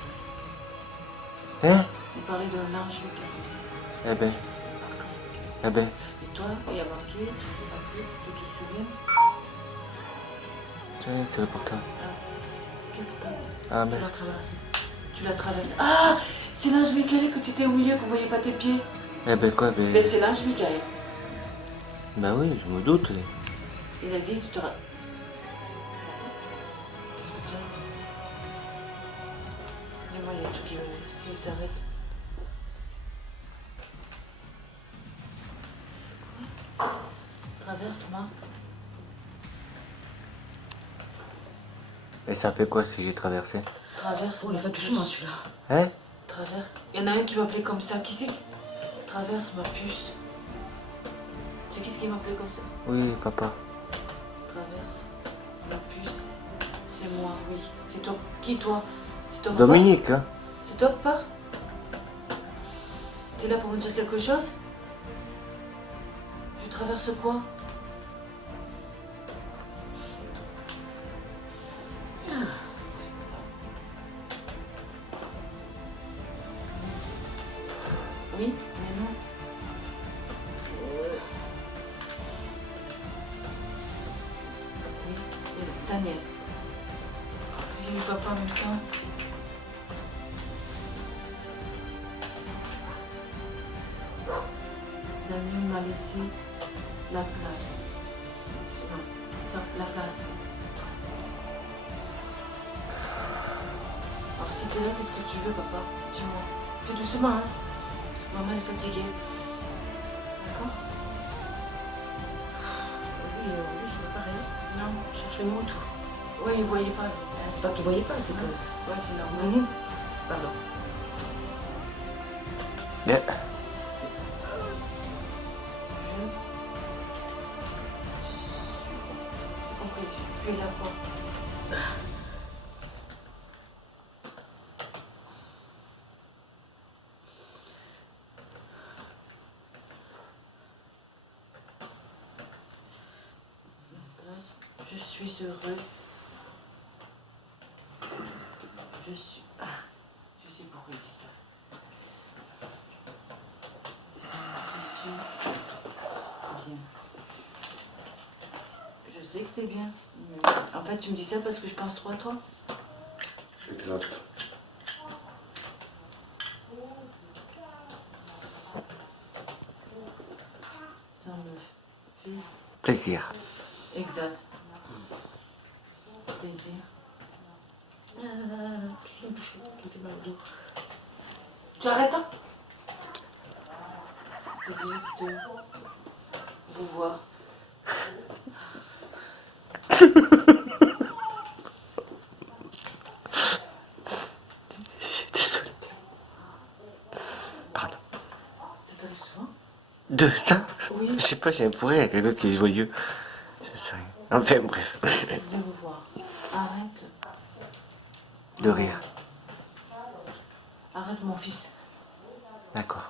Hein? Il parlait de l'ange Michael. Eh ben. Eh ben. Et toi, il y a marqué, Patrick, tu te souviens? Tiens, c'est le portable. Quel portable? Ah, Tu mais. l'as traversé. Tu l'as traversé. Ah! C'est l'ange Michael que tu étais au milieu, qu'on voyait pas tes pieds. Eh ben, quoi? Ben, Ben. c'est l'ange Michael. Ben oui, je me doute. Il a dit, tu te rappelles. Dis-moi, il y a tout qui s'arrête. Traverse, ma. Et ça fait quoi si j'ai traversé? Traverse. Oh, il va doucement celui-là. Hein? Traverse. Il y en a un qui m'appelait comme ça. Qui c'est? Traverse ma puce. C'est qui ce qui m'appelait comme ça? Oui, papa. Traverse ma puce. C'est moi, oui. C'est toi. Qui toi? C'est toi, papa? Dominique, hein? C'est toi, papa? T'es là pour me dire quelque chose? Je traverse quoi? Oui, mais non. Oui, c'est Daniel. J'ai eu papa en même temps. Daniel m'a laissé la place. Non, la place. Alors si t'es là, qu'est-ce que tu veux, papa? Dis-moi. Fais doucement, hein? Parce que maman est fatiguée. D'accord? Oui, c'est pas pareil. Non. Je cherche les mots, tout. Oui, il voyait pas. C'est pas qu'il voyait pas, c'est que. Ouais, c'est normal. Pardon. Yeah. J'ai compris. Tu es là quoi? Je suis heureux. Je suis... Ah, je sais pourquoi il dit ça. Je suis bien. Je sais que t'es bien. Mais en fait, tu me dis ça parce que je pense trop à toi. Exact. Ça me fait Plaisir. exact. Plaisir. Qu'est-ce qui me touche? Qui me fait mal au dos? Tu arrêtes, hein? Plaisir de vous voir. Désolé. Pardon. Ça t'arrive souvent? De ça? Oui. Je sais pas, j'ai un pourri avec quelqu'un qui est joyeux. Je sais rien. Enfin, bref. De vous voir. Arrête. De rire. Arrête, mon fils. D'accord.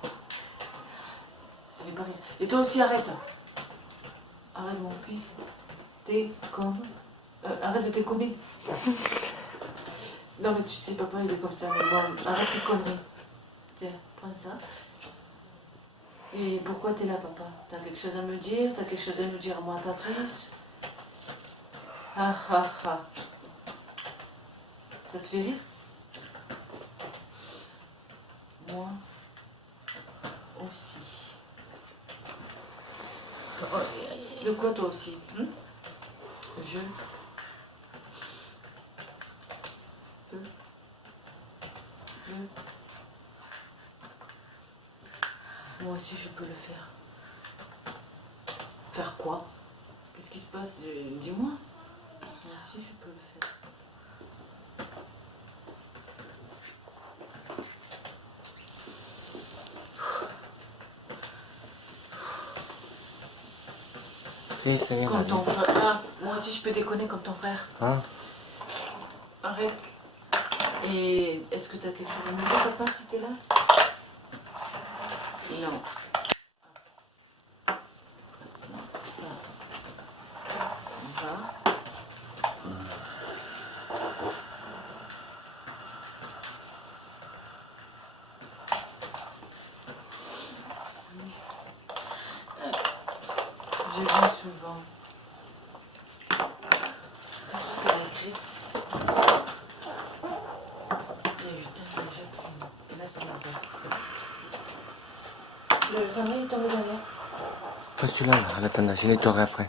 Ça fait pas rire. Et toi aussi, arrête. Arrête, mon fils. T'es comme... arrête de tes conneries. Non, mais tu sais, papa, il est comme ça. Mais bon, arrête tes conneries. Tiens, Prends ça. Et pourquoi t'es là, papa? T'as quelque chose à me dire? T'as quelque chose à nous dire à moi, Patrice? Ah ah ah. Ça te fait rire? Moi aussi. De quoi toi aussi? Je peux le... Moi aussi je peux le faire. Faire quoi? Qu'est-ce qui se passe? Dis-moi. Moi aussi je peux le faire. Si, ça y est, Comme la ton vie. frère. Ah, moi aussi je peux déconner comme ton frère. Hein? Arrête. Et est-ce que tu as quelque chose à me dire, papa, si t'es là? Non. Ça. On va. J'ai vu souvent. Qu'est-ce qu'elle a écrit? Il y a eu tellement de gens. Et là, ça m'a fait. Le sommeil est tombé derrière. Pas celui-là, là. Attends, je nettoierai après.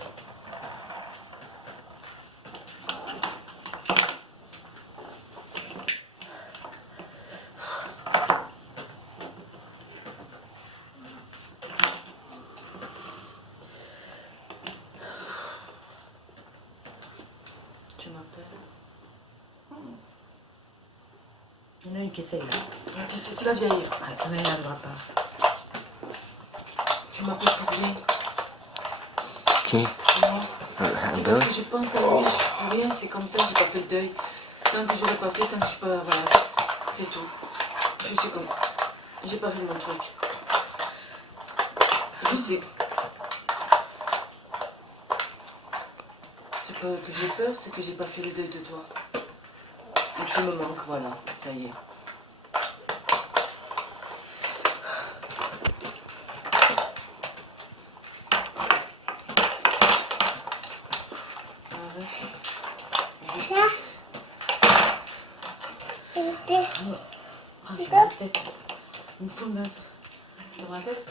Tu m'appelles? Il y en a une qui essaye là. C'est la vieille. Ah, on est là, ne pas. Tu m'appelles pour rien. Qui? Moi. C'est parce que je pense à lui, je pour rien, c'est comme ça, j'ai pas fait le deuil. Tant que je l'ai pas fait, tant que je suis pas. Voilà. C'est tout. Je suis comme. J'ai pas fait mon truc. Je sais. C'est pas que j'ai peur, c'est que j'ai pas fait le deuil de toi. Et tu me manques, voilà, ça y est. Arrête. Je sais. Ah, j'ai mal à la tête. Il me fout le mal. T'as mal à la tête?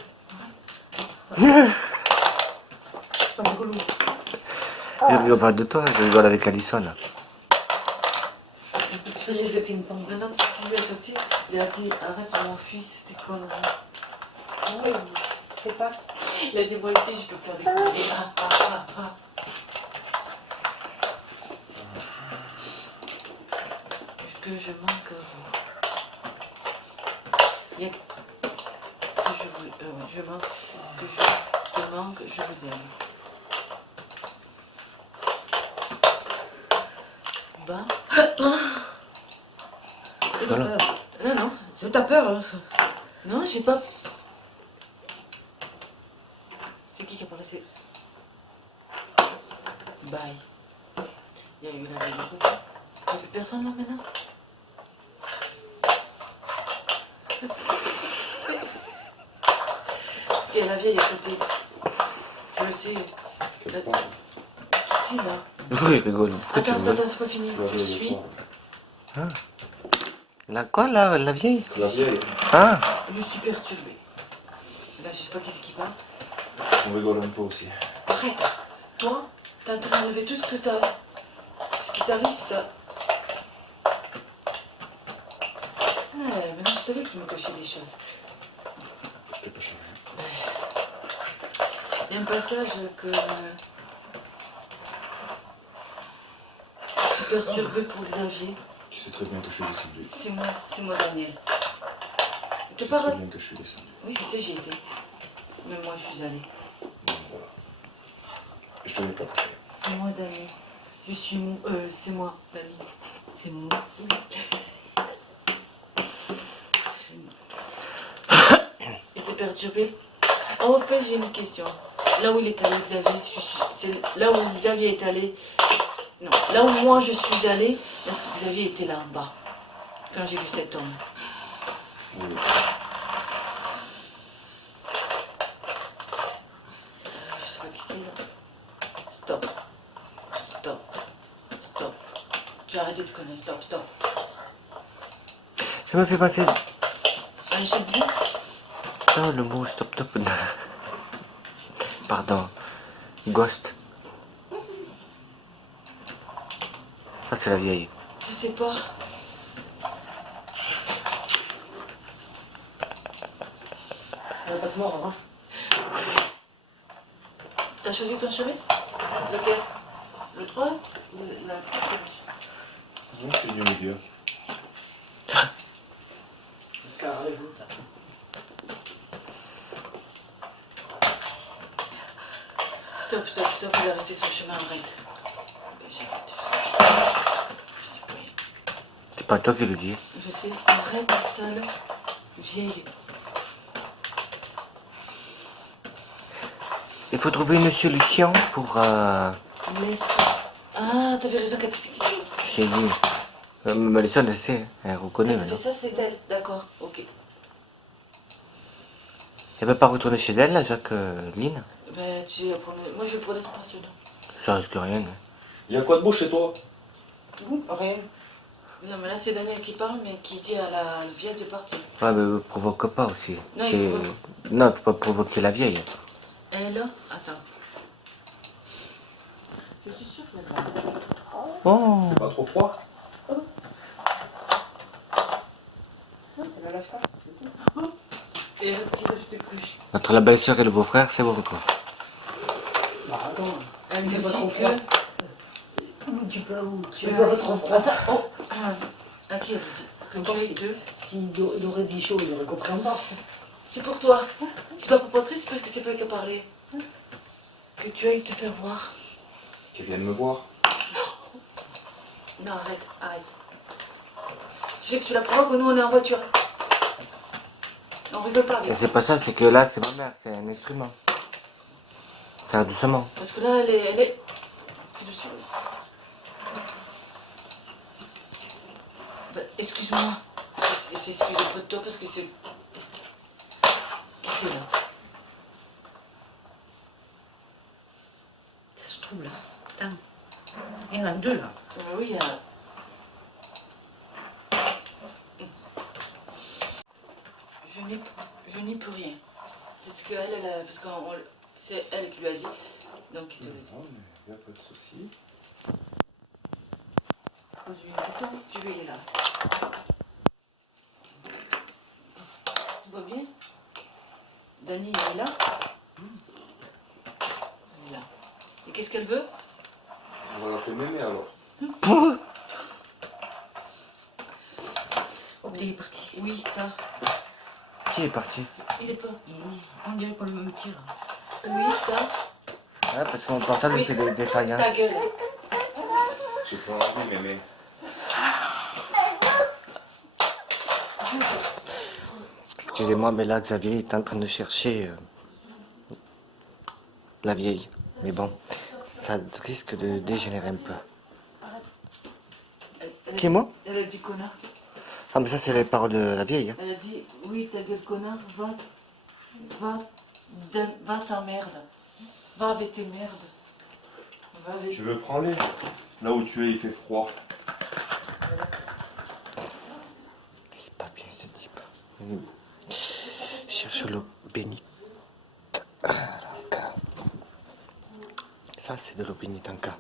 C'est pas rigolo. Je rigole pas de toi, je rigole avec Alison. Un petit peu de ping-pong. Non, non, c'est ce qui lui a sorti. Il a dit arrête mon fils, t'es conneries. Oui, je sais pas. Il a dit moi aussi je peux faire des conneries. Ah, ah, ah, ah. Que je manque à vous. Il y a que je vous, je manque, que je te manque, je vous aime. Bah. Voilà. Non, non. T'as peur hein? Non, j'ai pas. C'est qui a parlé? C'est. Bye. Il y a eu la vie de côté. Il n'y a plus personne là maintenant? Parce qu'il y a la vieille à côté. Je le sais. La... Ici là. Oui, rigole. Pourquoi tu Attends, rigoles? attends, c'est pas fini. Je suis. Ah. La quoi, là, la vieille? La vieille. Ah. Je suis perturbée. Là, je sais pas qui c'est qui parle. On rigole un peu aussi. Arrête. Toi, t'as en train d'enlever tout ce que t'as. Ce qui t'arrive, c'est ta... Ouais, maintenant je savais que tu me cachais des choses. Je t'ai pas changé. Il y a un passage que... je suis perturbée pour Xavier. Tu sais très bien que je suis descendu. C'est moi Daniel. Je te Tu sais parle. très bien que je suis descendu. Oui, je sais, j'y étais. Mais moi, je suis allée. Donc voilà. Je te l'ai pas fait. C'est moi Daniel. Je suis mou... c'est moi Daniel. C'est mou. Oui. Et t'es perturbée? En fait, j'ai une question. Là où il est allé, Xavier, c'est là où Xavier est allé. Non, là où moi je suis allée, est-ce que Xavier était là en bas quand j'ai vu cet homme? Oui. arrêter de connaître. Stop, stop. Ça me fait passer. Allez, je te dis. Non, le mot stop, stop. Pardon. Ghost. Ça, c'est la vieille. Je sais pas. Elle va pas te mordre, hein. T'as choisi ton chevet? Lequel? Le 3 ou la 4? Non, c'est du milieu. Carrez-vous, t'as. Stop, stop, stop, il a arrêté son chemin, arrête. Ok, j'arrête. Je dis plus rien. C'est pas toi qui le dis. Je sais, arrête, seule, vieille. Il faut trouver une solution pour Laisse. Ah, t'avais raison quand essayer. Melissa, elle sait, elle reconnaît fait maintenant. ça, c'est elle. D'accord, ok. Elle peut pas retourner chez elle, là, Jacqueline. Ben, moi, je prends l'espace dedans. Ça risque rien. Hein. Il y a quoi de beau chez toi? Rien. Non, mais là, c'est Daniel qui parle, mais qui dit à la vieille de partir. Ouais, mais provoque pas aussi. Non, C'est- il provoque. Non, faut pas provoquer la vieille. Elle, attends. Je suis sûre qu'elle va. Oh. Pas trop froid? Ça la lâche pas. Et elle qui veut que je te couche. Entre la belle-sœur et le beau-frère, c'est bon, quoi. Bah attends. Elle me C'est dit pas trop que froid. Où tu peux, où tu tu as... peux trop froid. Attends, oh. À qui elle vous dit? Que tu ailles deux. S'il aurait dit chaud, il aurait compris en bas. C'est pour toi. C'est pas pour Patrice, c'est parce que c'est pas qu'à parler. Que tu ailles te faire voir. Qu'elle vienne me voir. Non, arrête, arrête. Tu sais que tu la provoques ou nous on est en voiture. On rigole pas Et avec. c'est pas ça, c'est que là, c'est ma mère, c'est un instrument. Faire doucement. Parce que là, elle est... Fais doucement. Bah, excuse-moi. C'est excuse auprès de toi parce que c'est... Qui c'est là? Ça se trouve là. Putain. Il y en a deux là. Oui, il y a... Je n'y peux rien. C'est ce qu'elle, parce que c'est elle qui lui a dit. Donc il te le dit. Non, mais il n'y a pas de souci. Pose-lui une question si tu veux, il est là. Tout va bien? Dani, il est là? Il est là. Et qu'est-ce qu'elle veut? On va l'appeler Mémé alors. Oh, il est parti. Oui, t'as. Qui est parti? Il est pas. On dirait qu'on me tire. Oui, t'as. Ouais, parce que mon portable Oui. il fait des défaillances. Ta gueule. J'ai pas envie, Mémé. Excusez-moi, mais là, Xavier est en train de chercher la vieille. Mais bon, ça risque de dégénérer un peu. Qui, moi? Elle a dit connard. Ah, mais ça, c'est les paroles de la vieille. Hein. Elle a dit oui, ta gueule connard, va ta merde. Va avec tes merdes. Va avec... Tu veux prendre les? Là où tu es, il fait froid. Il est pas bien, ce type. Cherche l'eau bénite. Alors, ça, c'est de l'eau bénite en cas.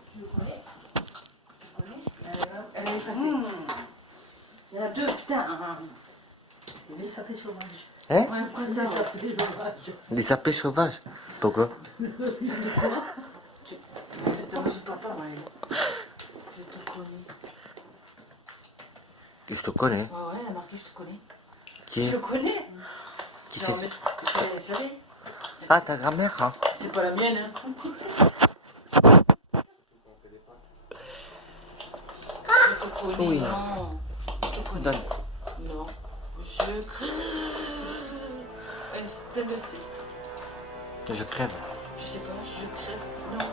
Elle est passée. Il y en a deux, putain. Les sapés sauvages. Hein? Ouais, après Les ça, sapés sauvages. Les sapés sauvages. Pourquoi? Attends, je parle pas, moi, elle. Je te connais. Je te connais. Ouais, elle a marqué je te connais. Qui? Je le connais. Qui Genre, c'est? mais c'est salé. Ah, ta grand-mère, hein? C'est pas la mienne, hein. Je te connais, Oui. non. Je te connais. Donne. Non. Je crève. Elle le sait. Je crève. Je sais pas, je crève. Non.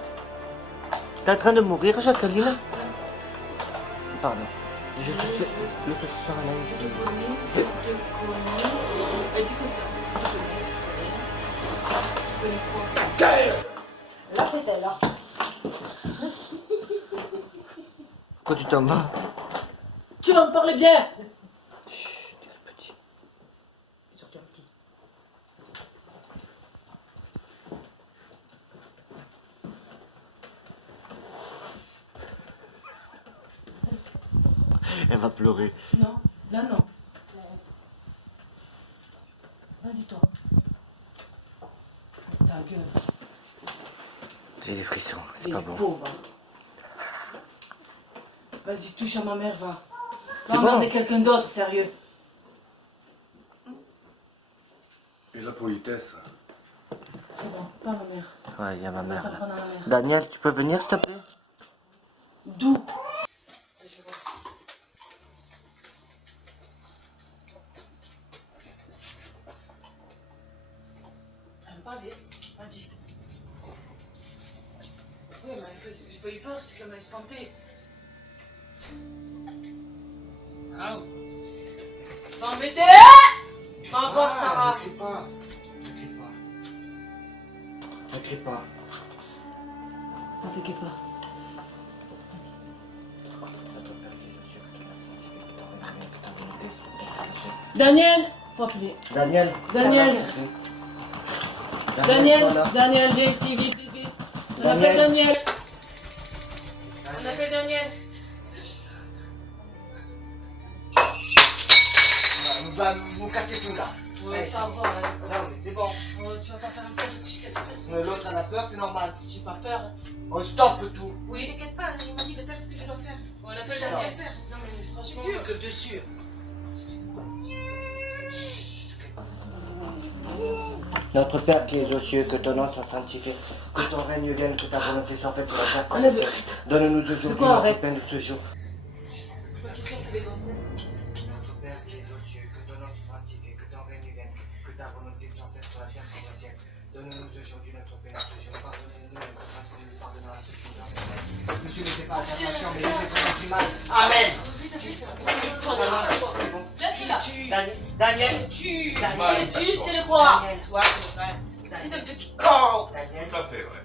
T'es en train de mourir, Jacqueline? Pardon. Je suis sûr. Le ce soir là. Je te connais, je te connais. Elle dit que ça. Je te connais, je te connais. Tu connais quoi? Là, c'est elle, là. Quand tu t'en vas? Tu vas me parler bien. Chut, dis le petit. Surtout un petit. Elle va pleurer. Non, là non. Vas-y toi. Ta gueule. J'ai des frissons, c'est Il pas est bon. pauvre. Vas-y, touche à ma mère, va. C'est Va bon. emmerder quelqu'un d'autre, sérieux. Et la politesse. C'est bon, pas ma mère. Ouais, il y a ma On va mère s'en là. prendre à ma mère. Daniel, tu peux venir s'il te plaît? D'où? Elle me parlait. Vas-y. Oui, mais j'ai pas eu peur, c'est qu'elle m'a espanté. Ah. Bon, mettez. Pas encore, Sarah. Ne crie pas. Ne crie pas. Ne crie pas. Ne t'inquiète pas. Daniel! Faut appeler. Daniel. Daniel. Daniel, Daniel. Daniel, viens ici, vite, vite, vite. On Daniel. appelle Daniel. On appelle Daniel. Nous va nous casser tout là. Ouais, Eh, ça va. Hein. Non, mais c'est bon. Oh, tu vas pas faire un peu de chicasse, ça. Mais l'autre elle a peur, c'est normal. J'ai pas peur. On stoppe tout. Oui, t'inquiète pas, il m'a dit de faire ce que je dois faire. On appelle Ça Daniel. va. Non, mais franchement, Sûr. que de sûr. Notre Père qui es aux cieux, que ton nom soit sanctifié, que ton règne vienne, que ta volonté soit faite sur la terre comme au ciel. Donne-nous aujourd'hui Quoi, notre arrête. pain de ce jour. Pas question qu'il est comme ça. Notre Père qui es aux cieux, que ton nom soit sanctifié, que ton règne vienne, que ta volonté soit faite sur la terre comme au ciel. Donne-nous aujourd'hui notre pain de ce jour. Pardonnez-nous parce que nous pardonnons à ceux qui nous ont fait. Ne nous mettez pas en tentation, mais délivre-nous du mal. Amen. Laisse-la. Daniel. Tu, Daniel. tu, c'est le quoi? Daniel. Ouais, c'est un petit con. Daniel. Tout à fait, ouais.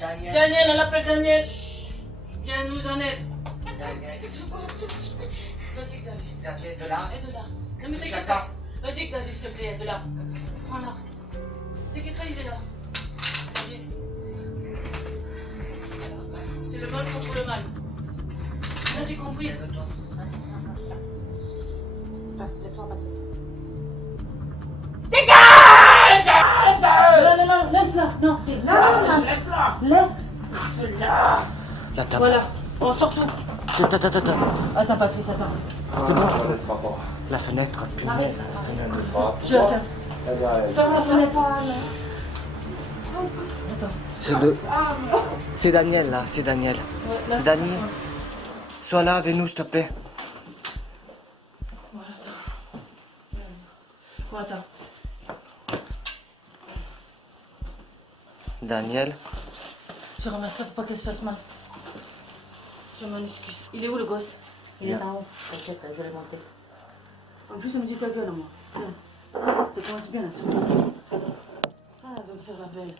Daniel. Daniel, on l'appelle Daniel. Viens nous en aide. Daniel. Vas-y, Xavier. Xavier, de là. Aide-la. Non, mais t'inquiète J'attends. pas. Vas-y, Xavier, s'il te plaît, aide-la. Voilà. T'inquiète pas, il est là. Xavier. C'est le mal contre le mal. Là, j'ai compris. Laisse-moi passer. Non, non, non, laisse-la. Non, laisse-la. Laisse. La table. Voilà. On sort tout. Attends. Attends, Patrice, attends. C'est bon. On laisse pas. La fenêtre, punaise. La fenêtre. Je l'attends. Ferme la fenêtre. Attends. C'est Daniel là, c'est Daniel. Ouais, là, c'est- Daniel, sois là avec nous s'il te plaît. Voilà, attends. Ouais, attends. Daniel, Je ramasse ça pour pas qu'elle se fasse mal. Je m'en excuse. Il est où le gosse? Il est en haut. T'inquiète, je vais monter. En plus, elle me dit ta gueule, moi. Tiens. Ça commence bien, là. Ah, elle va me faire la belle.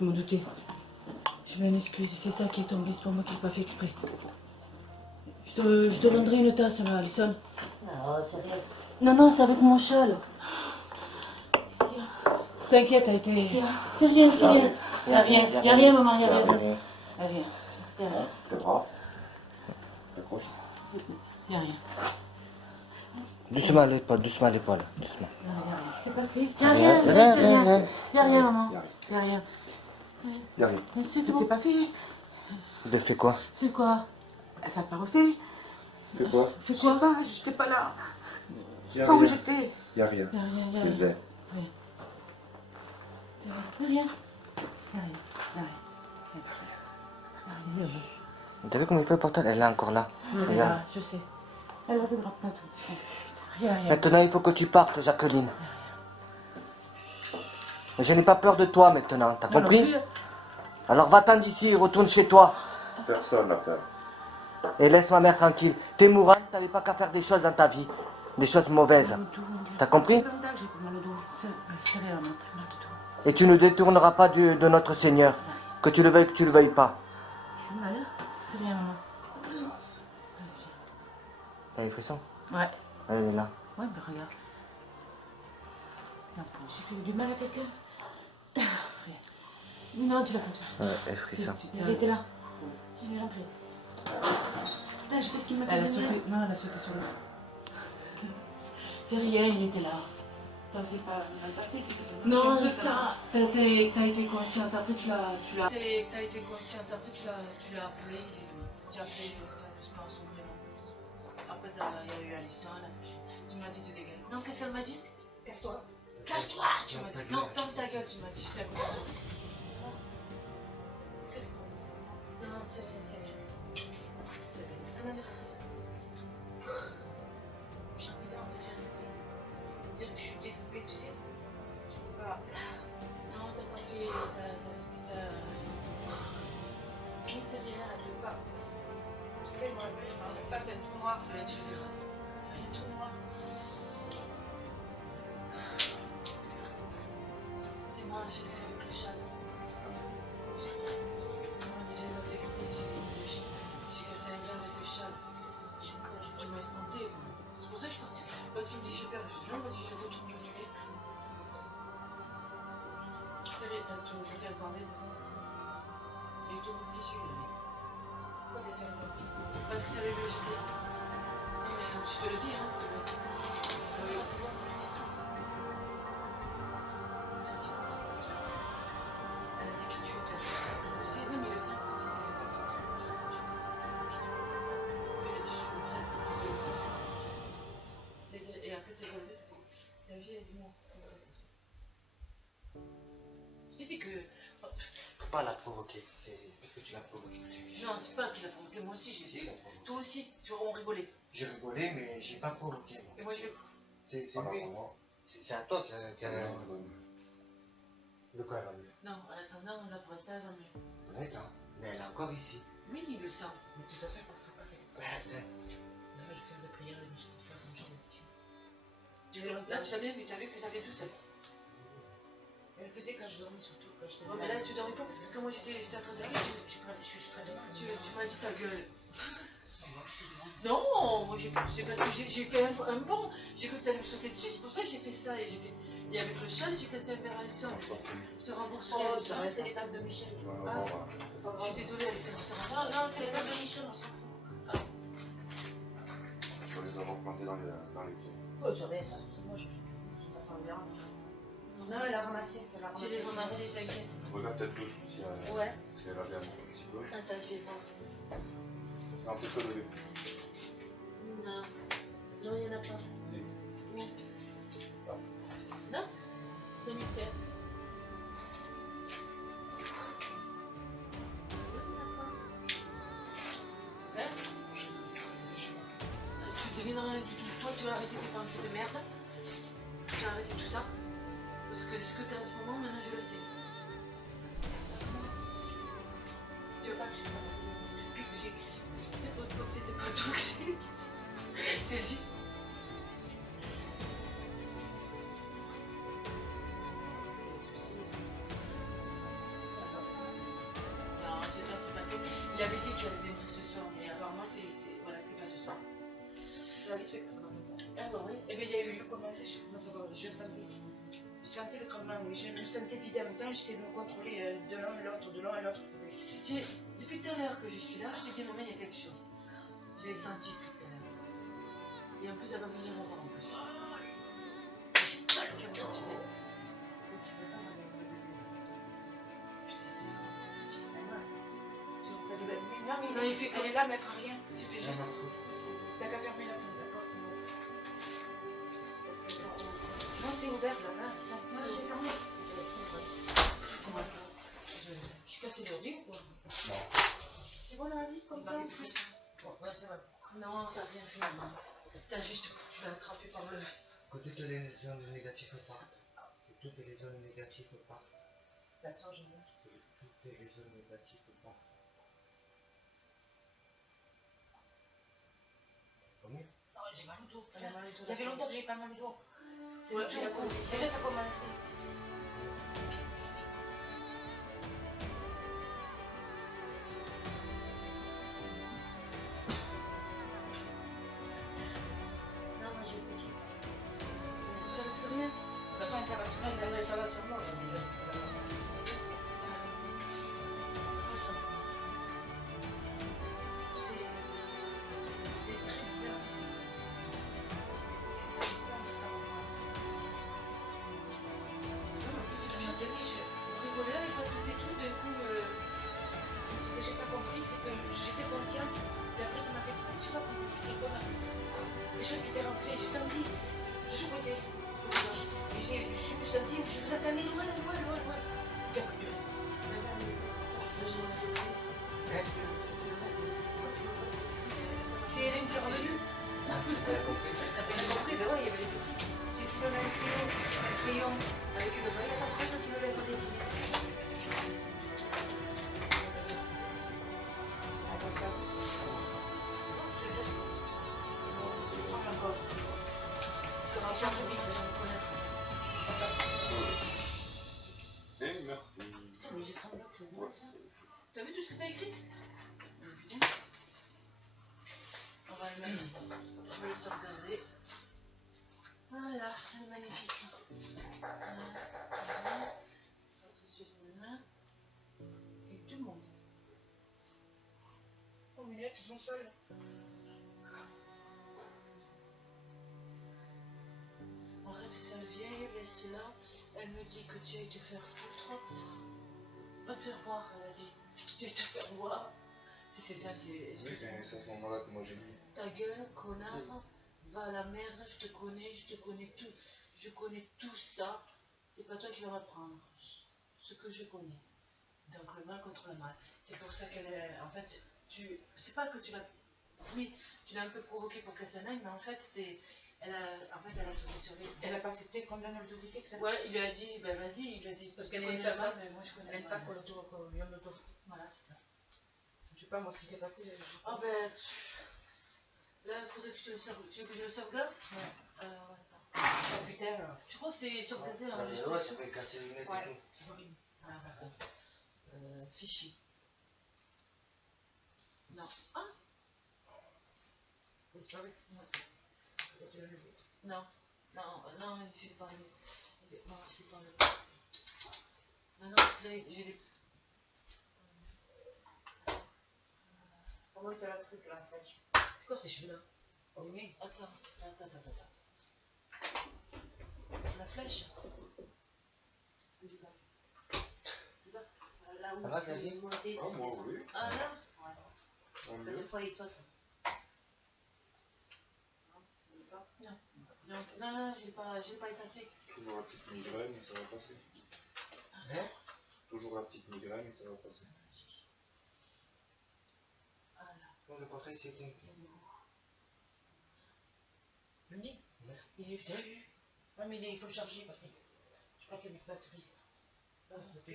Je m'en doutais. Je m'en excuse, c'est ça qui est tombé, c'est pas moi qui l'ai pas fait exprès. Je te rendrai une tasse, là, Alison. Non, c'est rien. Non, c'est avec mon châle. T'inquiète, t'as été... C'est rien, c'est rien. Y a rien, maman, y a rien. Y a rien. Y a rien. Y a rien. doucement l'épaule, doucement. C'est passé. Y a rien, c'est rien. Y a rien, maman. Y a rien. Y a rien. C'est pas fait. De fait quoi? C'est quoi? Ça n'a pas refait. Fais quoi? Fais quoi? Pas, j'étais pas là. Y a Pas où rien. j'étais. Y a rien. Y a rien, y a C'est rien. zen. Y a rien. Y a rien. T'as vu comment il fait le portal? Elle est encore là. Elle est Regarde. là, je sais. Elle regardera pas tout. Rien. Maintenant il faut que tu partes, Jacqueline. Je n'ai pas peur de toi maintenant, t'as compris? Alors va-t'en d'ici, retourne chez toi. Personne n'a peur. Et laisse ma mère tranquille. T'es mourante, t'avais pas qu'à faire des choses dans ta vie. Des choses mauvaises. T'as compris? J'ai pas mal au dos. C'est rien, non, très mal du tout. Et tu ne détourneras pas de notre Seigneur. Que tu le veuilles pas. Je suis mal. C'est rien, maman. T'as les frissons? Ouais. Elle est là. Ouais, mais regarde. J'ai fait du mal à quelqu'un? Non, tu l'as pas touché. Ouais, elle frisson. Elle était là. Elle est rentrée. Là, je fais ce qu'il m'a fait. Elle a sauté. Non, elle a sauté sur le. C'est rien, il était là. T'as fait pas mal passé, c'est que c'est Non, ça, t'as été consciente, après tu l'as... T'as été consciente, après tu l'as appelé, tu as appelé, je pense, son prénom. Après, il y a eu Alison, tu m'as dit de dégager. Non, qu'est-ce qu'elle m'a dit? Casse-toi. Casse-toi, tu m'as dit. Non, ferme ta gueule, tu m'as dit, je suis d'accord. Non, c'est rien, c'est rien. Non, mais... J'ai envie de faire dire que je suis découpée, tu sais. Je peux pas. Non, t'as pas fait. Qui te rien, elle peut pas. Tu sais, moi, ça c'est tout noir, tu verras. Ça fait tout noir. C'est moi, j'ai fait avec le châle. Moi, j'ai pas texté, j'ai cassé un gars avec le châle. Tu m'as espanté. C'est pour ça que je suis partie. L'autre fille me dit, j'ai peur. Je dis, non, vas-y, je retourne me tuer. C'est vrai, t'as tout jeté à parler. Il y a eu tout le monde qui suit, le mec. Pourquoi t'es fait alors? Parce que t'avais vu le jeter. Non, mais je te le dis, hein, c'est vrai. Elle a dit que tu étais. C'est non, mais le sang, c'est. Il a dit, je suis bien. Et après, t'es revenu. Ta vie, elle dit non. Je t'ai dit que. Faut pas la provoquer, parce que tu l'as provoquée. Non, c'est pas qu'il a provoqué, moi aussi je l'ai fait. Toi aussi, tu vois, on rigolait. J'ai rigolé, mais j'ai pas provoqué. Moi. Et moi je l'ai. C'est lui. C'est à toi qui a... De quoi elle va mieux? Non, en attendant, là pour l'instant, elle va mieux. Pour l'instant. Mais elle est encore ici. Oui, il le sent. Mais de toute façon, il passera pas. Ouais. Là, je vais faire des prières, et tout ça, comme j'ai l'habitude. Là, tu l'as bien vu, t'as vu que ça fait tout seul. Elle faisait quand je dormais surtout. Quand je mais là, tu dormais pas parce que quand moi j'étais en train de dormir, je suis près de moi. Tu m'as dit ta gueule. Non, moi c'est parce que j'ai fait un bond. J'ai cru que t'allais me sauter dessus, c'est pour ça que j'ai fait ça. Et avec le châle, j'ai cassé un verre à Alison. Je te rembourse. Oh, ça va, c'est les tasses de Michel. Ah, je suis désolée, Alison, je te rembourse. Non, c'est les tasses de Michel, on s'en fout. Il faut les avoir plantées dans les pieds. Oh, ça va, ça sent bien. Non, elle a ramassé. Je l'ai ramassé, t'inquiète. Regarde peut-être l'autre si elle, Ouais. si elle a bien un petit peu. Attends, je vais voir. C'est un peu trop levé. Non. Non, il n'y en a pas. Si. Non. Non. Non. C'est nickel. Hein? Tu deviendras rien du tout. Toi, tu vas arrêter tes pensées de merde. Tu vas arrêter tout ça. Parce que ce que tu as en ce moment, maintenant, je le sais. Tu veux pas que je te parle? Depuis que j'ai écrit, c'était pas toi, c'était pas toxique. C'est lui. Non, c'est là, c'est passé. Il avait dit qu'il allait venir ce soir, mais apparemment, voilà, c'est pas ce soir. Tu l'as vite fait comme ça. Ah bah oui. Et bien, il y a eu. Je commençais, je sentais le tremblement, oui. Je me sentais vide en même temps, j'essayais de me contrôler de l'un à l'autre, de l'un à l'autre. Depuis tout à l'heure que je suis là, je te dis, maman, il y a quelque chose. Je l'ai senti depuis tout à l'heure. Et en plus, elle va venir me voir en plus. J'ai pas le cœur de tirer. Putain, c'est grave. Non, mais Non, il fait elle est là, mais elle prend rien. Tu fais juste. T'as qu'à fermer la porte. Non, c'est ouvert là, ils sont. Non, j'ai fermé. Comment je suis cassée l'ordi ou quoi? Non. C'est bon, la vie, comme ça en plus. Ouais, c'est vrai. Non, t'as rien fait, maman. T'as juste. Tu l'as attrapé par le. Que toutes les zones négatives partent. Que toutes les zones négatives partent. La sang, je veux. Que toutes les zones négatives partent. Combien? Non, j'ai mal au dos. Elle a mal au dos. Il y avait longtemps que j'ai pas mal au dos. C'est Ouais, le tout. Déjà, ça a commencé. Tu es Hélène qui est revenue? Elle a compris. T'as bien compris, ben ouais, il y avait les petits. Tu lui donnes un crayon avec une feuille, après toi tu le laisses dessiner. Ça va changer vite, ça va connaître. Et merci. Putain, mais j'ai 30 blocs, c'est bon ça. T'as vu tout ce que t'as écrit? Putain. On va le mettre. Je vais le sauvegarder. Voilà, elle est magnifique. Voilà. Et tout le monde. Oh, mais là, ils sont seuls. Arrête, sale vieille, laisse-la. Elle me dit que tu ailles te faire foutre. Va te revoir, elle a dit. Tu ailles te faire voir. C'est ça, c'est. Oui, mais c'est à ce moment-là que moi j'ai dit. Ta gueule, connard. Va à la merde, je te connais tout. Je connais tout ça. C'est pas toi qui vas m'apprendre. Ce que je connais. Donc le mal contre le mal. C'est pour ça qu'elle est. En fait, c'est pas que tu l'as. Oui, tu l'as un peu provoqué pour qu'elle s'en aille, mais en fait, c'est. Elle a sauté sur lui. Elle a pas accepté qu'on donne l'autorité peut-être. Ouais, il lui a dit, ben vas-y, il lui a dit. Parce Tu qu'elle connais n'aime pas mal, ça. mais moi je connais Elle n'aime mal. pas qu'on vient l'autorité. Voilà, c'est ça. Je sais pas moi ce qui s'est passé. Ah ben. Là, il faudrait que je te le sauvegarde. Tu veux que je le sauvegarde? Ouais. Attends. Oh putain. Je crois que c'est sauvegardé Ouais, enregistré ouais, ça sur. fait casser les lunettes Ouais. et tout. C'est horrible. Alors attends. Fichier. Non. Ah C'est horrible. non. Non, je sais pas. Non, je sais pas. Non, là, j'ai les. Comment tu as le truc là, en fait? C'est quoi ces cheveux là? Oui. Attends. La flèche. Là où Ça va, tu Xavier? es monté. Ah, moi oui. Ah là? Tant Des mieux. fois il saute. Non, j'ai pas effacé. Toujours la petite migraine et ça va passer. Hein? Toujours la petite migraine et ça va passer. Le portrait, c'était. Le nid. Il est vu. Ouais, mais il faut le charger parce que je crois qu'il y a une batterie. Putain. J'ai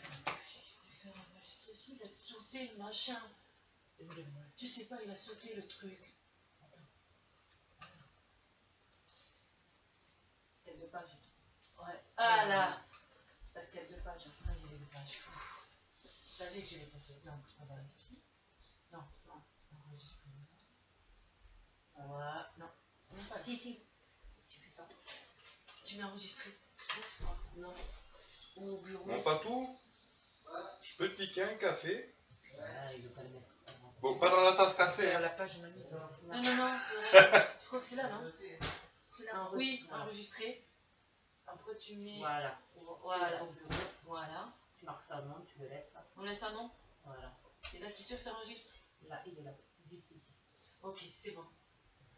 dû faire enregistrer celui, il a sauté le machin. Je sais pas, il a sauté le truc. Il y a 2 pages. Ouais. Ah là. Parce qu'il y a 2 pages. Ah, il y avait des pages. Je savais que j'allais passer. Donc, on va ici. Non. Enregistrer. Voilà. Non. C'est même pas. Si. Tu fais ça. Tu m'as enregistré. Je crois. Non. Au bureau. Mon patou, je peux te piquer un café? Ah, il veut pas le mettre. Bon, pas dans la tasse cassée, À hein. la page, mamie, ça va. Non, c'est vrai. Je crois que c'est là, non? C'est là. Oui, Voilà. enregistré. Après, tu mets. Voilà. Voilà. Au bureau. Voilà. Tu marques ça, non, tu le laisses. On laisse un nom. Voilà. Et là, tu es sûr que ça enregistre? Là, il est là. Juste ici. Ok, c'est bon.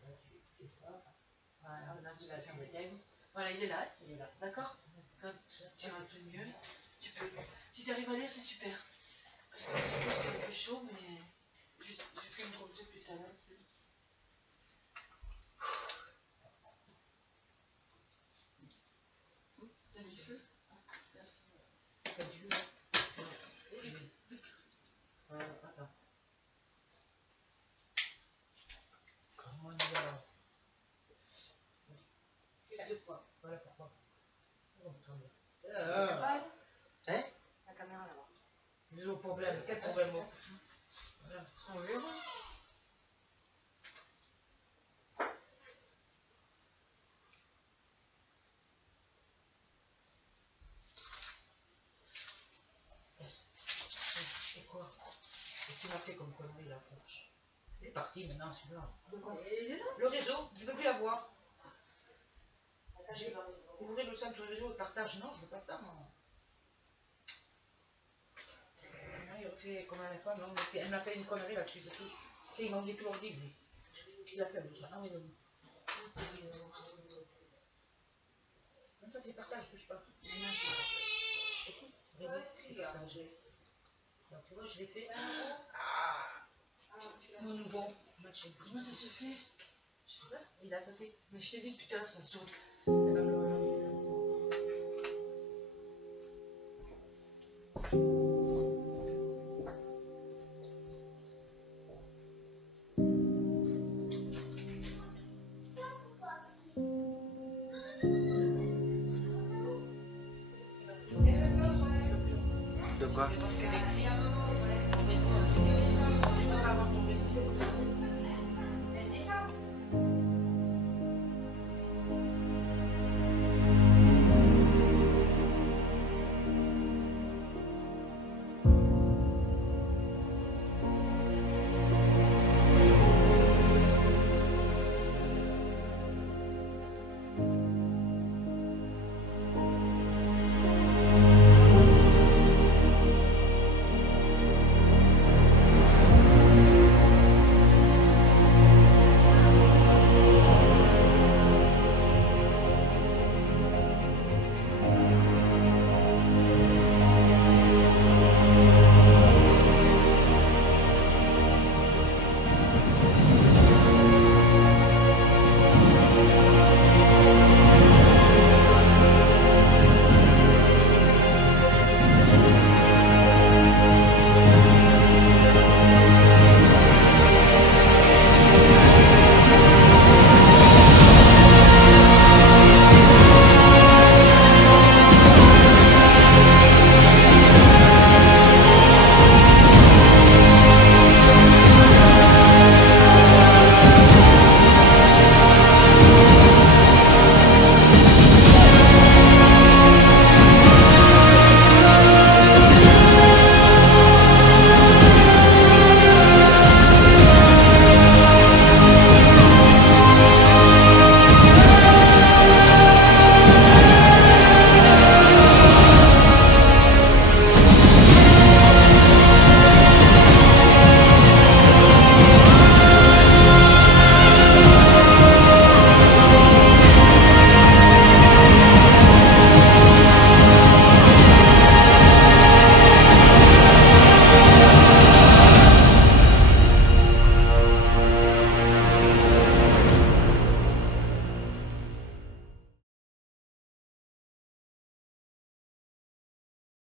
Là, tu fais ça. Voilà, là, tu vas Là, faire tu le le thème. Voilà, il est là. Il est là. D'accord? Quand tu as un peu mieux, tu peux. Si tu arrives à lire, c'est super. Parce que le c'est un peu chaud, mais je fais une compte depuis tout à l'heure. T'as du feu? Merci. T'as du attends. Comment il va? Fais 2 fois. Voilà pourquoi. Oh, attends. Hein? La caméra là-bas. Le problème. Quel problème? Voilà. On verra. Et quoi? Qu'est-ce que tu m'as fait comme connerie là? Il est parti maintenant celui-là. Le réseau, je ne veux plus l'avoir. J'ai ouvert le centre réseau et partage. Non, je ne veux pas ça, moi. Non, il refait comme un fois, non, mais elle m'a fait une connerie là-dessus, c'est tout. Il m'a dit tout ordi, lui. Qu'il a fait, lui. Ah oui, oui. Ça, c'est partage, bouge pas. Écoute, réveille, partager. Donc, tu vois, je l'ai fait. Mon nouveau match. Comment ça se fait? Je sais pas, il a sauté. Mais je t'ai dit putain, ça saute. De quoi? Parce que les cris, on met tout, je peux pas avoir ton maison.